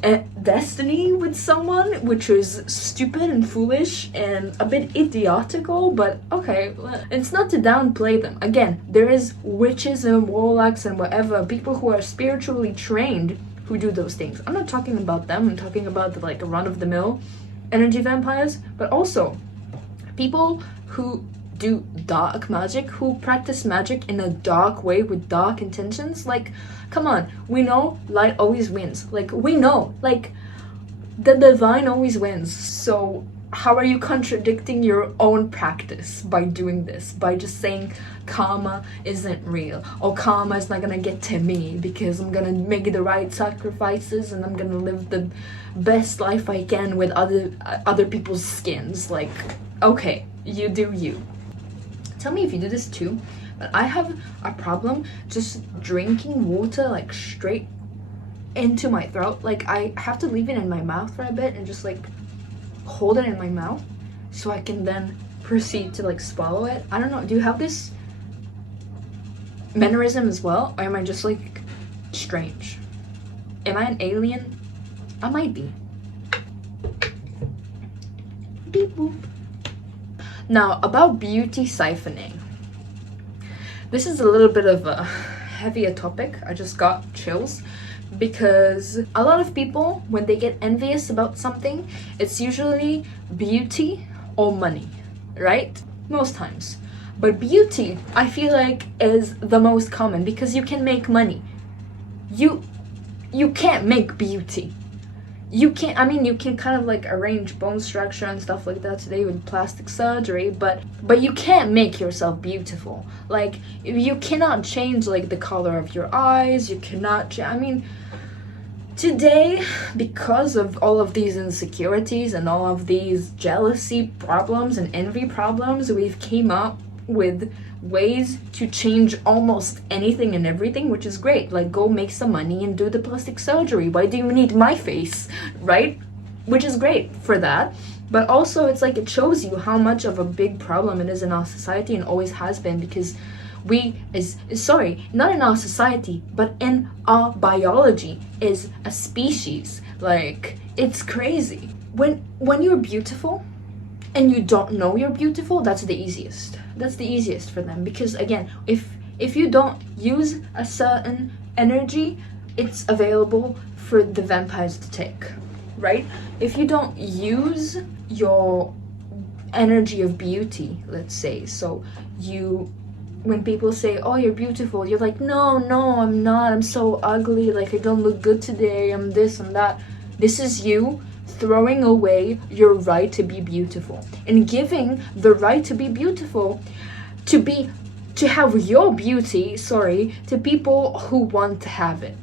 destiny with someone, which is stupid and foolish and a bit idiotical. But okay, it's not to downplay them. Again, there is witches and warlocks and whatever, people who are spiritually trained who do those things. I'm not talking about them. I'm talking about the like run-of-the-mill energy vampires, but also people who do dark magic, who practice magic in a dark way with dark intentions. Like, come on, we know light always wins. Like, we know, like, the divine always wins. So how are you contradicting your own practice by doing this, by just saying karma isn't real, or karma is not gonna get to me because I'm gonna make the right sacrifices and I'm gonna live the best life I can with other people's skins? Like, okay, you do you. Tell me if you do this too, but I have a problem just drinking water like straight into my throat. Like, I have to leave it in my mouth for a bit and just like hold it in my mouth so I can then proceed to like swallow it. I don't know, do you have this mannerism as well, or am I just like strange? Am I an alien? I might be. Beep boop. Now, about beauty siphoning. This is a little bit of a heavier topic. I just got chills because a lot of people, when they get envious about something, it's usually beauty or money, right? Most times. But beauty, I feel like, is the most common because you can make money. You can't make beauty. You can't, I mean, you can kind of like arrange bone structure and stuff like that today with plastic surgery, but you can't make yourself beautiful. Like, you cannot change like the color of your eyes, you cannot, I mean, today, because of all of these insecurities and all of these jealousy problems and envy problems, we've came up with ways to change almost anything and everything, which is great. Like, go make some money and do the plastic surgery. Why do you need my face, right? Which is great for that. But also, it's like, it shows you how much of a big problem it is in our society and always has been, because We is sorry, not in our society, but in our biology is a species. Like, it's crazy. When you're beautiful and you don't know you're beautiful, that's the easiest. That's the easiest for them, because again, if you don't use a certain energy, it's available for the vampires to take, right? If you don't use your energy of beauty, let's say, so when people say, oh, you're beautiful, you're like, no, I'm not, I'm so ugly, like I don't look good today, I'm this, I'm that. This is you throwing away your right to be beautiful and giving the right to be beautiful to have your beauty, to people who want to have it.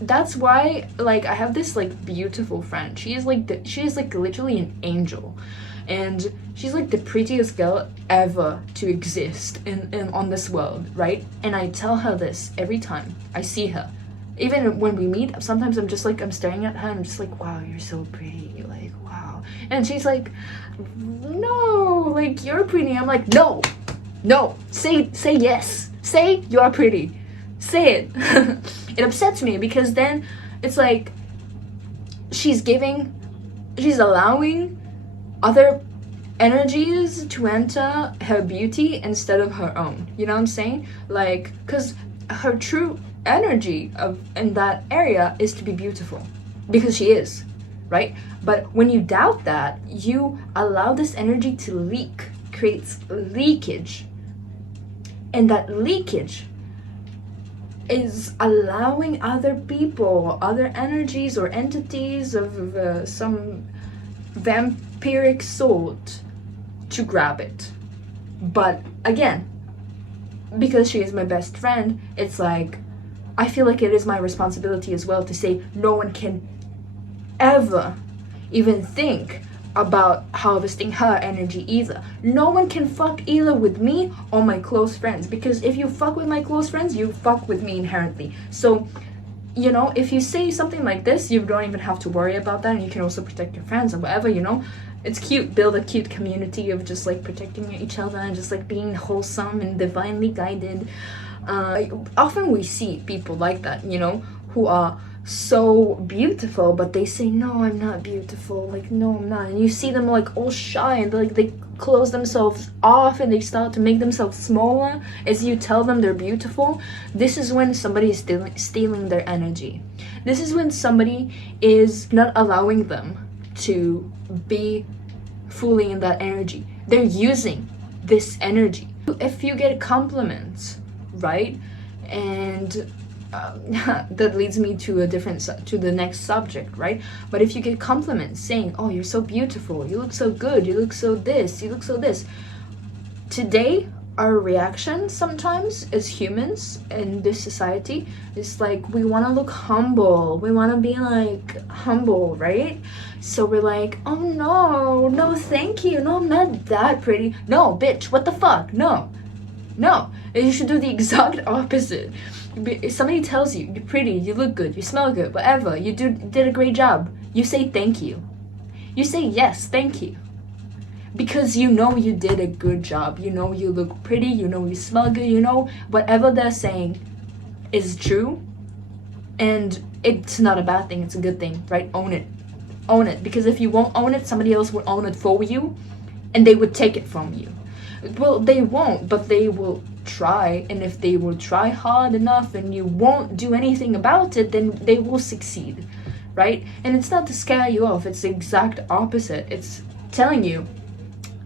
That's why, like, I have this like beautiful friend. She is like literally an angel, and she's like the prettiest girl ever to exist in on this world, right? And I tell her this every time I see her. Even when we meet, sometimes I'm staring at her and I'm just like, wow, you're so pretty, like, wow. And she's like, no, like, you're pretty. I'm like, no, say yes, say you are pretty, say it. It upsets me, because then it's like she's allowing other energies to enter her beauty instead of her own, you know what I'm saying? Like, because her true energy in that area is to be beautiful, because she is, right? But when you doubt that, you allow this energy to leak, creates leakage, and that leakage is allowing other people, other energies or entities of some vampiric sort to grab it. But again, because she is my best friend, it's like I feel like it is my responsibility as well to say no one can ever even think about harvesting her energy either. No one can fuck either with me or my close friends, because if you fuck with my close friends, you fuck with me inherently. So, you know, if you say something like this, you don't even have to worry about that, and you can also protect your friends or whatever, you know. It's cute, build a cute community of just like protecting each other and just like being wholesome and divinely guided. Often we see people like that, you know, who are so beautiful, but they say, no, I'm not beautiful, like, no, I'm not. And you see them like all shy, and like they close themselves off and they start to make themselves smaller as you tell them they're beautiful. This is when somebody is stealing their energy. This is when somebody is not allowing them to be fully in that energy. They're using this energy. If you get compliments, right, and that leads me to the next subject, right? But if you get compliments saying, oh, you're so beautiful, you look so good, you look so this, you look so this. Today, our reaction sometimes as humans in this society is like, we want to look humble, we want to be like humble, right? So we're like, oh no, thank you, no, I'm not that pretty, no, bitch, what the fuck, no, you should do the exact opposite. If somebody tells you you're pretty, you look good, you smell good, whatever, you did a great job, you say thank you. You say yes, thank you. Because you know you did a good job, you know you look pretty, you know you smell good, you know whatever they're saying is true, and it's not a bad thing, it's a good thing, right? Own it, because if you won't own it, somebody else will own it for you, and they would take it from you. Well, they won't, but they will try, and if they will try hard enough and you won't do anything about it, then they will succeed, right? And it's not to scare you off, it's the exact opposite. It's telling you,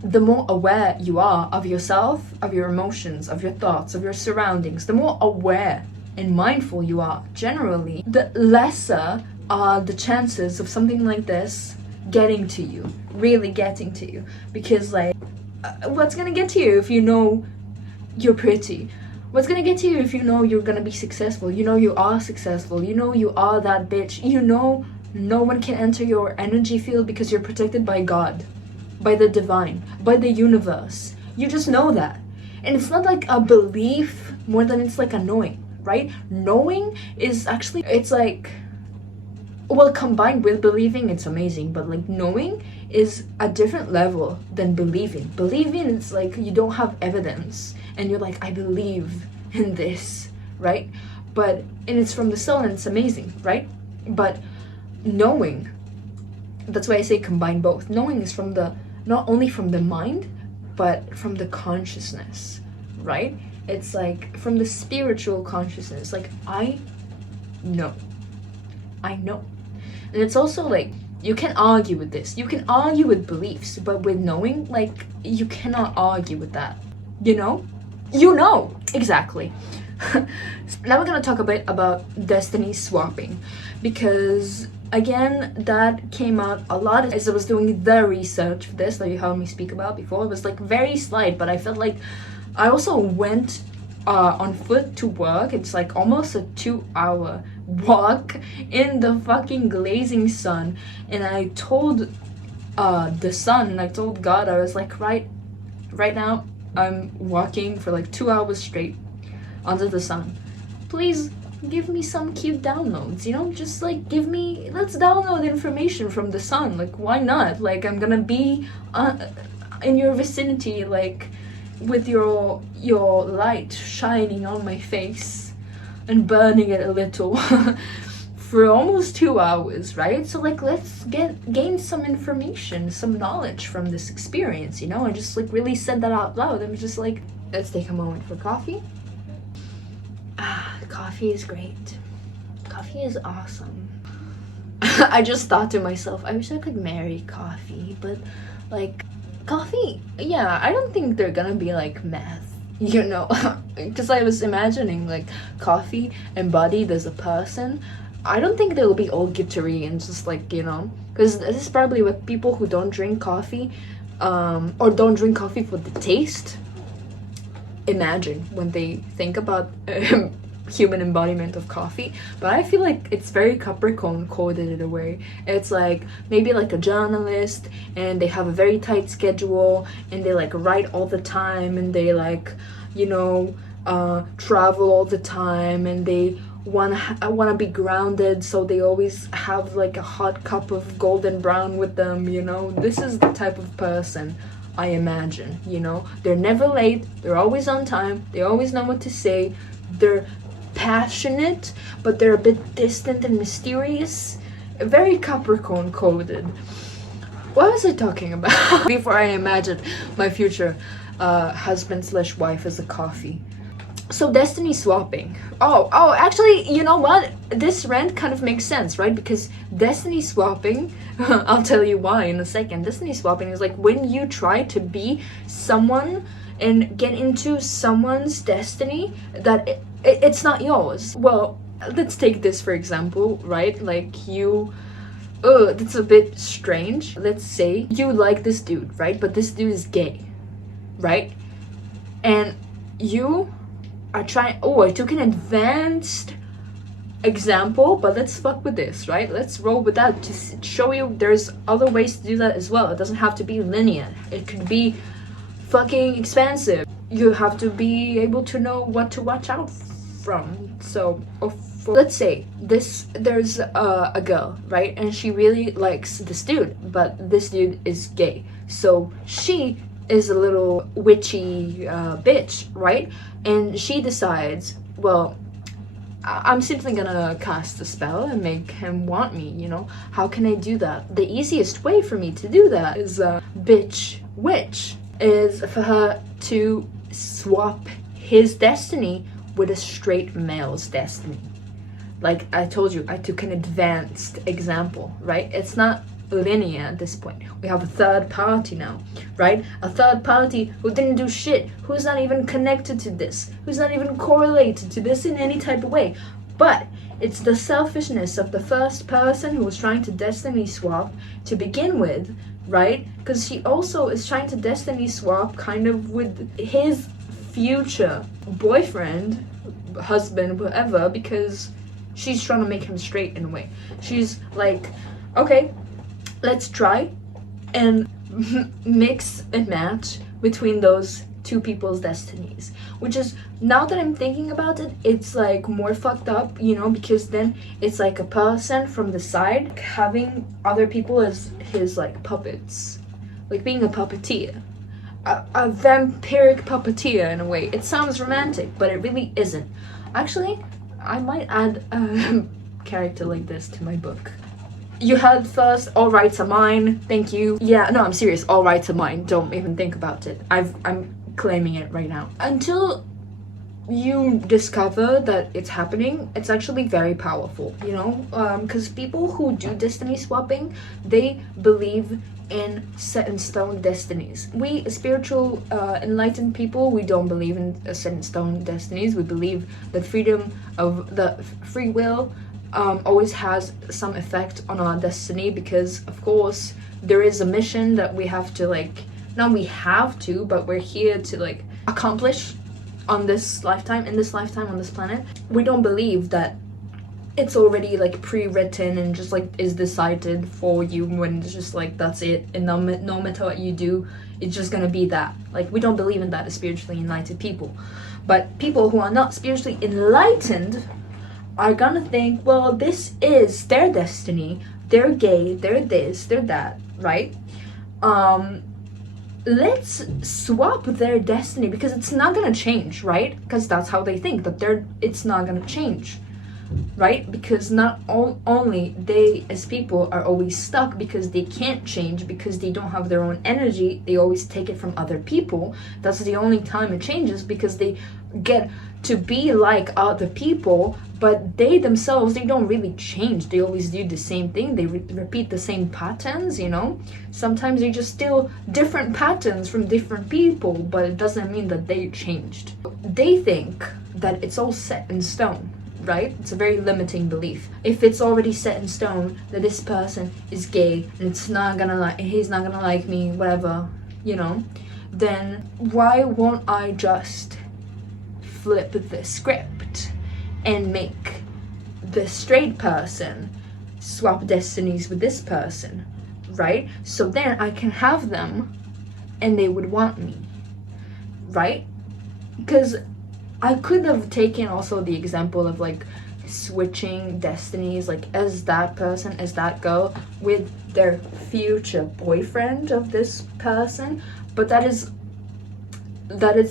the more aware you are of yourself, of your emotions, of your thoughts, of your surroundings, the more aware and mindful you are generally, the lesser are the chances of something like this getting to you, really getting to you. Because like, what's gonna get to you if you know you're pretty? What's gonna get to you if you know you're gonna be successful? You know you are successful, you know you are that bitch, you know no one can enter your energy field because you're protected by God, by the divine, by the universe. You just know that. And it's not like a belief more than it's like a knowing, right? Knowing is actually, it's like well, combined with believing, it's amazing, but like knowing is a different level than believing. Believing is like you don't have evidence and you're like, I believe in this, right? But and it's from the soul and it's amazing, right? But knowing, that's why I say combine both. Knowing is from the, not only from the mind, but from the consciousness, right? It's like from the spiritual consciousness, like I know. And it's also like, you can argue with this, you can argue with beliefs, but with knowing, like, you cannot argue with that, you know exactly. Now we're gonna talk a bit about destiny swapping, because again, that came out a lot as I was doing the research for this that you heard me speak about before. It was like very slight, but I felt like I also went on foot to work. It's like almost a 2-hour walk in the fucking glazing sun, and I told the sun, and I told God, I was like, right now I'm walking for like 2 hours straight under the sun. Please give me some cute downloads, just like let's download information from the sun. Like, why not? Like, I'm gonna be in your vicinity, like with your light shining on my face and burning it a little for almost 2 hours, right? So like, let's gain some information, some knowledge from this experience, I just like really said that out loud. I'm just like, let's take a moment for coffee. Coffee is great. Coffee is awesome. I just thought to myself, I wish I could marry coffee, but like, coffee, yeah, I don't think they're gonna be like meth, because I was imagining like coffee embodied as a person. I don't think they'll be all glittery and just like, because this is probably what people who don't drink coffee, or don't drink coffee for the taste, imagine when they think about human embodiment of coffee. But I feel like it's very Capricorn coded in a way. It's like maybe like a journalist, and they have a very tight schedule, and they like write all the time, and they like travel all the time, and they wanna be grounded, so they always have like a hot cup of golden brown with them. This is the type of person I imagine. They're never late, they're always on time, they always know what to say, they're passionate, but they're a bit distant and mysterious. Very Capricorn coded. What was I talking about? Before I imagined my future husband/wife as a coffee. So destiny swapping. Oh, actually, you know what? This rant kind of makes sense, right? Because destiny swapping, I'll tell you why in a second. Destiny swapping is like when you try to be someone and get into someone's destiny that it's not yours. Well, let's take this for example, right? Like that's a bit strange. Let's say you like this dude, right? But this dude is gay, right? And you are trying, I took an advanced example, but let's fuck with this, right? Let's roll with that to show you there's other ways to do that as well. It doesn't have to be linear. It could be fucking expansive. You have to be able to know what to watch out from. So let's say there's a girl, right? And she really likes this dude, but this dude is gay. So she is a little witchy bitch, right? And she decides, well, I'm simply gonna cast a spell and make him want me, How can I do that? The easiest way for me to do that is bitch witch, is for her to swap his destiny with a straight male's destiny. Like I told you, I took an advanced example, right? It's not linear at this point. We have a third party now, right? A third party who didn't do shit, who's not even connected to this, who's not even correlated to this in any type of way. But it's the selfishness of the first person who was trying to destiny swap to begin with, right? Because she also is trying to destiny swap kind of with his future boyfriend, husband, whatever, because she's trying to make him straight in a way. She's like, okay, let's try and mix and match between those two people's destinies, which is, now that I'm thinking about it, it's like more fucked up, you know, because then it's like a person from the side having other people as his like puppets, like being a puppeteer, a vampiric puppeteer in a way. It sounds romantic, but it really isn't. Actually, I might add a character like this to my book. You heard first, all rights are mine, thank you. Yeah, no, I'm serious, all rights are mine, don't even think about it. I'm claiming it right now. Until you discover that it's happening, it's actually very powerful, you know? Because people who do destiny swapping, they believe in set in stone destinies. We spiritual enlightened people, we don't believe in set in stone destinies. We believe that freedom of the free will always has some effect on our destiny, because of course there is a mission that we have to, like, not we have to, but we're here to like accomplish on this lifetime, in this lifetime on this planet. We don't believe that it's already like pre-written and just like is decided for you, when it's just like that's it, and no matter what you do, it's just gonna be that. Like, we don't believe in that as spiritually enlightened people. But people who are not spiritually enlightened are gonna think, well, this is their destiny, they're gay, they're this, they're that, right? Let's swap their destiny, because it's not gonna change, right? Because that's how they think, that it's not gonna change, right? Because not only they as people are always stuck because they can't change, because they don't have their own energy, they always take it from other people. That's the only time it changes, because they get to be like other people, but they themselves, they don't really change. They always do the same thing, they repeat the same patterns, you know? Sometimes they just steal different patterns from different people, but it doesn't mean that they changed. They think that it's all set in stone, right? It's a very limiting belief. If it's already set in stone that this person is gay and he's not gonna like me, whatever, you know, then why won't I just flip the script and make the straight person swap destinies with this person, right? So then I can have them and they would want me, right? Because I could have taken also the example of like switching destinies, like as that person, as that girl, with their future boyfriend of this person, but that is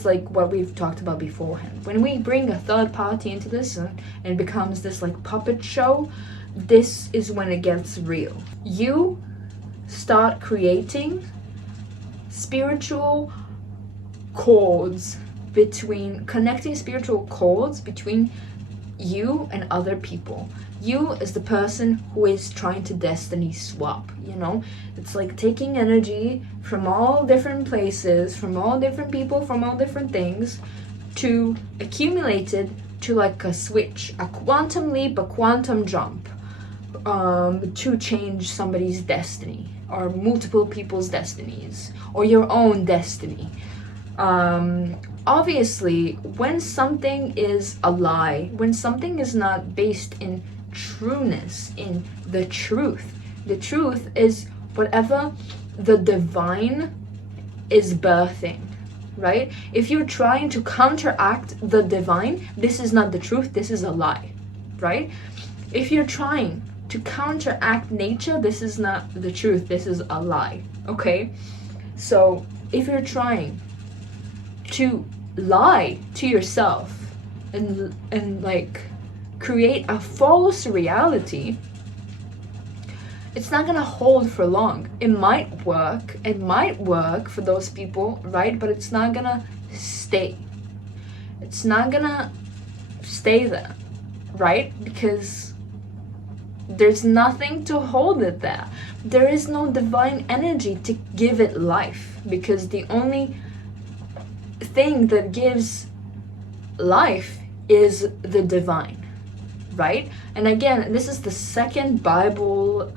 like what we've talked about beforehand. When we bring a third party into this and it becomes this like puppet show, this is when it gets real. You start creating spiritual cords connecting spiritual cords between you and other people. You is the person who is trying to destiny swap, you know? It's like taking energy from all different places, from all different people, from all different things, to accumulate it to like a switch, a quantum leap, a quantum jump, to change somebody's destiny, or multiple people's destinies, or your own destiny. Obviously, when something is a lie, when something is not based in trueness, in the truth is whatever the divine is birthing, right? If you're trying to counteract the divine, this is not the truth, this is a lie, right? If you're trying to counteract nature, this is not the truth, this is a lie, okay? So if you're trying to lie to yourself and like create a false reality, it's not gonna hold for long. It might work for those people, right? But it's not gonna stay. It's not gonna stay there, right? Because there's nothing to hold it there. There is no divine energy to give it life, because the only thing that gives life is the divine, right? And again, this is the second Bible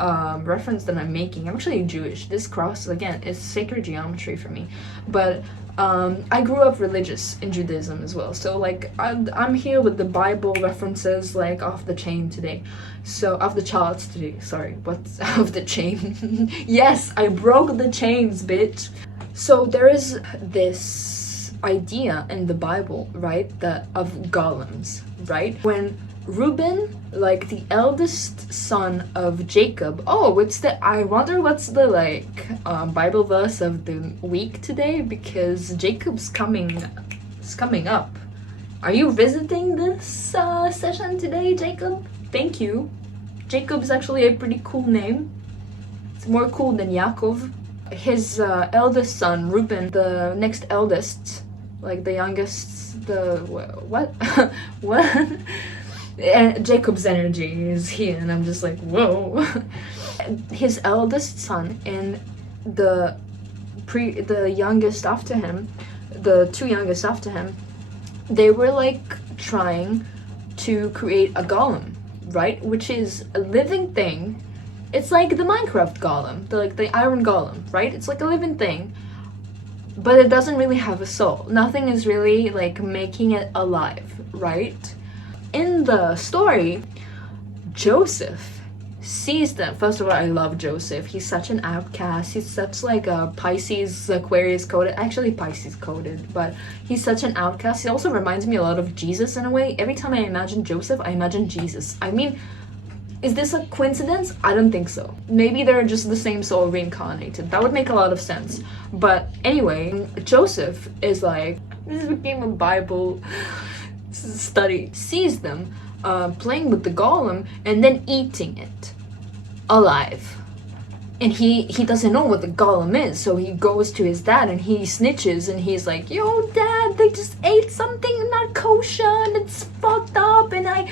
reference that I'm making. I'm actually Jewish. This cross, again, is sacred geometry for me. But I grew up religious in Judaism as well. So like I'm here with the Bible references like off the chain today. So off the charts today. Sorry, what's off the chain? Yes, I broke the chains, bitch. So there is this idea in the Bible, right, that of golems, right? When Reuben, like the eldest son of Jacob. Oh, I wonder what's the Bible verse of the week today, because Jacob's coming up. Are you visiting this session today, Jacob? Thank you. Jacob's actually a pretty cool name. It's more cool than Yaakov. His eldest son, Reuben, the next eldest, like the youngest, what? What? And Jacob's energy is here, and I'm just like, whoa. His eldest son and the youngest after him, the two youngest after him, they were like trying to create a golem, right? Which is a living thing. It's like the Minecraft golem, the iron golem, right? It's like a living thing, but it doesn't really have a soul. Nothing is really like making it alive, right? In the story, Joseph sees them. First of all, I love Joseph. He's such an outcast. He's such like a Pisces, Aquarius coded. Actually, Pisces coded, but he's such an outcast. He also reminds me a lot of Jesus in a way. Every time I imagine Joseph, I imagine Jesus. I mean, is this a coincidence? I don't think so. Maybe they're just the same soul reincarnated. That would make a lot of sense. But anyway, Joseph is like, this became a Bible study, sees them playing with the golem and then eating it alive. And he doesn't know what the golem is, so he goes to his dad and he snitches and he's like, yo dad, they just ate something not kosher and it's fucked up and I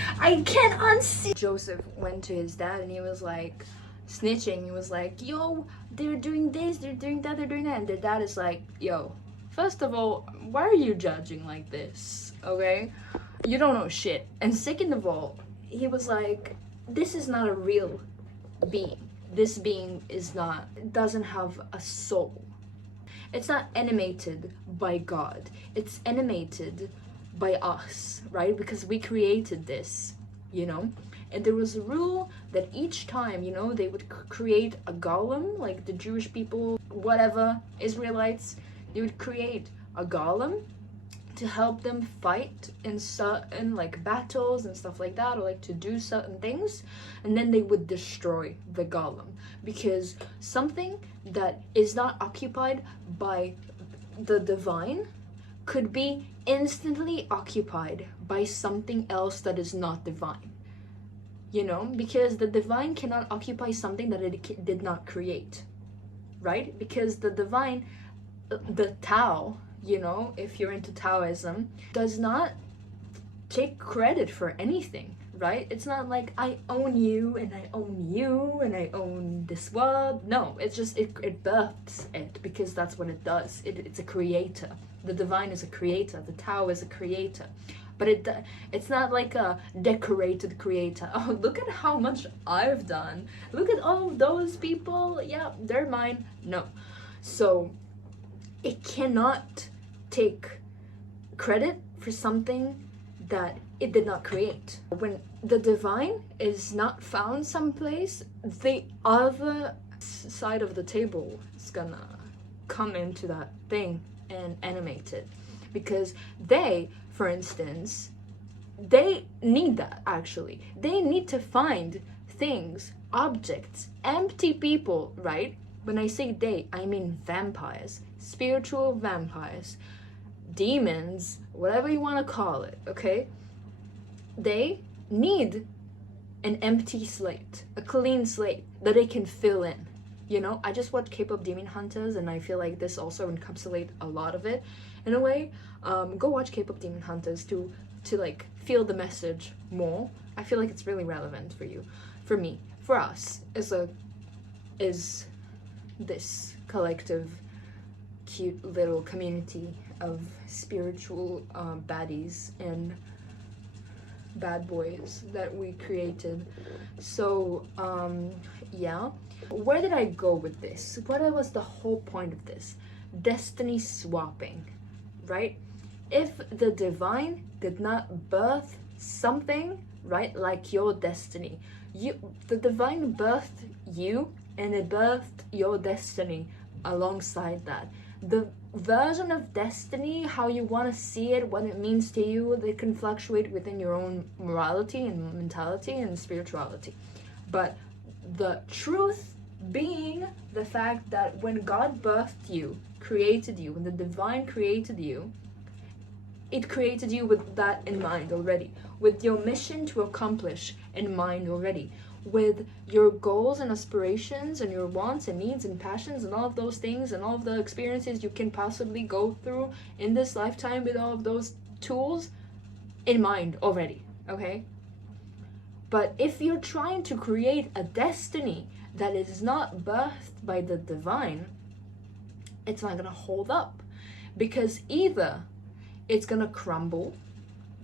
can't unsee. Joseph went to his dad and he was like snitching. He was like, yo, they're doing this, they're doing that, they're doing that. And the dad is like, yo, first of all, why are you judging like this? Okay, you don't know shit. And second of all, he was like, this is not a real being. This being doesn't have a soul. It's not animated by God. It's animated by us, right? Because we created this, you know? And there was a rule that each time, you know, they would create a golem, like the Jewish people, whatever, Israelites, they would create a golem to help them fight in certain like battles and stuff like that, or like to do certain things, and then they would destroy the golem, because something that is not occupied by the divine could be instantly occupied by something else that is not divine, you know, because the divine cannot occupy something that it did not create, right? Because the divine, the Tao, you know, if you're into Taoism, does not take credit for anything, right? It's not like I own you and I own you and I own this world. No, it's just it births it, because that's what it does. It's a creator. The divine is a creator. The Tao is a creator. But it's not like a decorated creator. Oh, look at how much I've done. Look at all of those people. Yeah, they're mine. No. So it cannot take credit for something that it did not create. When the divine is not found someplace, the other side of the table is gonna come into that thing and animate it. Because they, for instance, they need that actually. They need to find things, objects, empty people, right? When I say they, I mean vampires, spiritual vampires, demons, whatever you want to call it, okay? They need an empty slate, a clean slate that they can fill in, you know? I just watched K-pop Demon Hunters, and I feel like this also encapsulates a lot of it in a way. Go watch K-pop Demon Hunters to like feel the message more. I feel like it's really relevant for you, for me, for us is this collective cute little community of spiritual baddies and bad boys that we created. So yeah, where did I go with this? What was the whole point of this? Destiny swapping, right? If the divine did not birth something, right, like your destiny, the divine birthed you and it birthed your destiny alongside that. the version of destiny, how you want to see it, what it means to you, they can fluctuate within your own morality and mentality and spirituality. But the truth being the fact that when God birthed you, created you, when the divine created you, it created you with that in mind already, with your mission to accomplish in mind already, with your goals and aspirations and your wants and needs and passions and all of those things and all of the experiences you can possibly go through in this lifetime, with all of those tools in mind already, okay? But if you're trying to create a destiny that is not birthed by the divine, it's not gonna hold up, because either it's gonna crumble,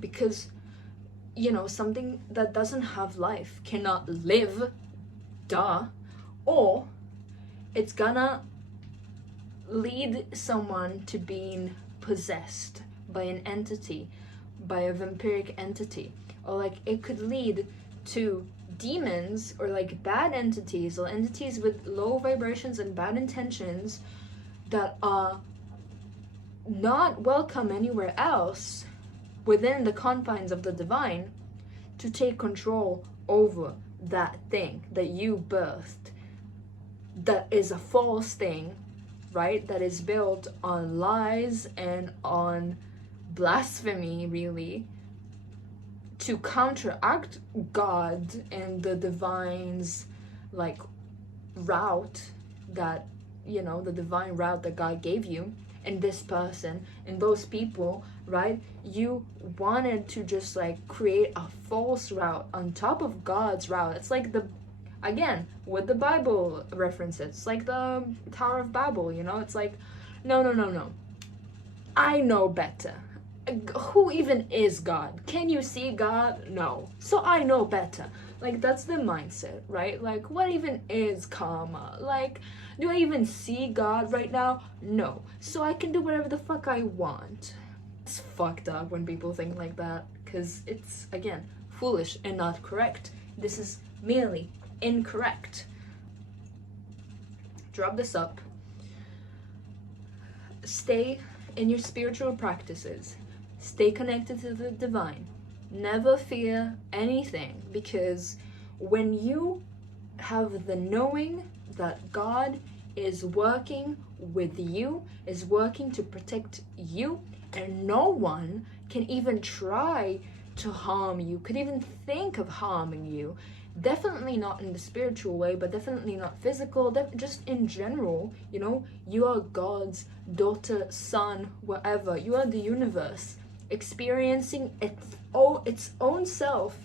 because something that doesn't have life cannot live, duh, or it's gonna lead someone to being possessed by an entity, by a vampiric entity, or like it could lead to demons or like bad entities or entities with low vibrations and bad intentions that are not welcome anywhere else within the confines of the divine, to take control over that thing that you birthed, that is a false thing, right? That is built on lies and on blasphemy, really, to counteract God and the divine's like route that, the divine route that God gave you, and this person and those people, right? You wanted to just like create a false route on top of God's route. It's like again, with the Bible references, it's like the Tower of Babel, it's like, no. I know better. Who even is God? Can you see God? No. So I know better. Like, that's the mindset, right? Like, what even is karma? Like, do I even see God right now? No. So I can do whatever the fuck I want. It's fucked up when people think like that, because it's, again, foolish and not correct. This is merely incorrect. Drop this up. Stay in your spiritual practices. Stay connected to the divine. Never fear anything, because when you have the knowing that God is working with you, is working to protect you, and no one can even try to harm you, could even think of harming you, definitely not in the spiritual way, but definitely not physical, just in general, you are God's daughter, son, whatever. You are the universe experiencing its own self,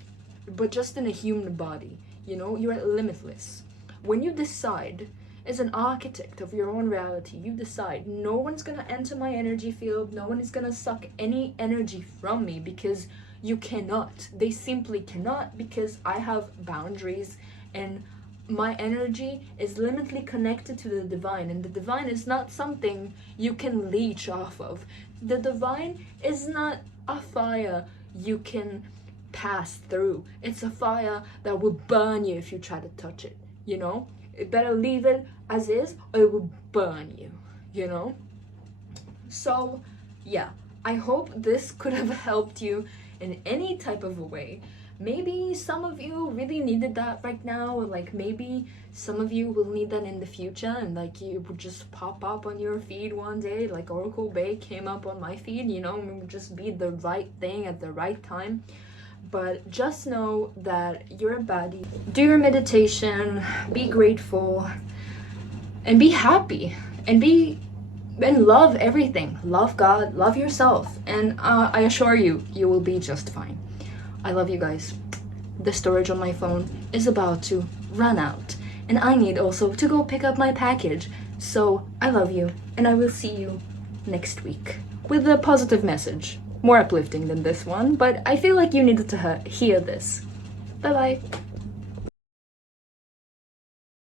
but just in a human body. You are limitless. When you decide, as an architect of your own reality, you decide, no one's gonna enter my energy field, no one is gonna suck any energy from me, because you cannot. They simply cannot, because I have boundaries, and my energy is limitedly connected to the divine, and the divine is not something you can leech off of. The divine is not a fire you can pass through. It's a fire that will burn you if you try to touch it, You better leave it as is, or it will burn you, So, yeah, I hope this could have helped you in any type of a way. Maybe some of you really needed that right now, or like maybe some of you will need that in the future, and like you would just pop up on your feed one day, like Oracle Bay came up on my feed, and it would just be the right thing at the right time. But just know that you're a baddie. Do your meditation, be grateful, and be happy, and love everything. Love God, love yourself, and I assure you, you will be just fine. I love you guys. The storage on my phone is about to run out, and I need also to go pick up my package. So I love you, and I will see you next week with a positive message. More uplifting than this one, but I feel like you needed to hear this. Bye bye.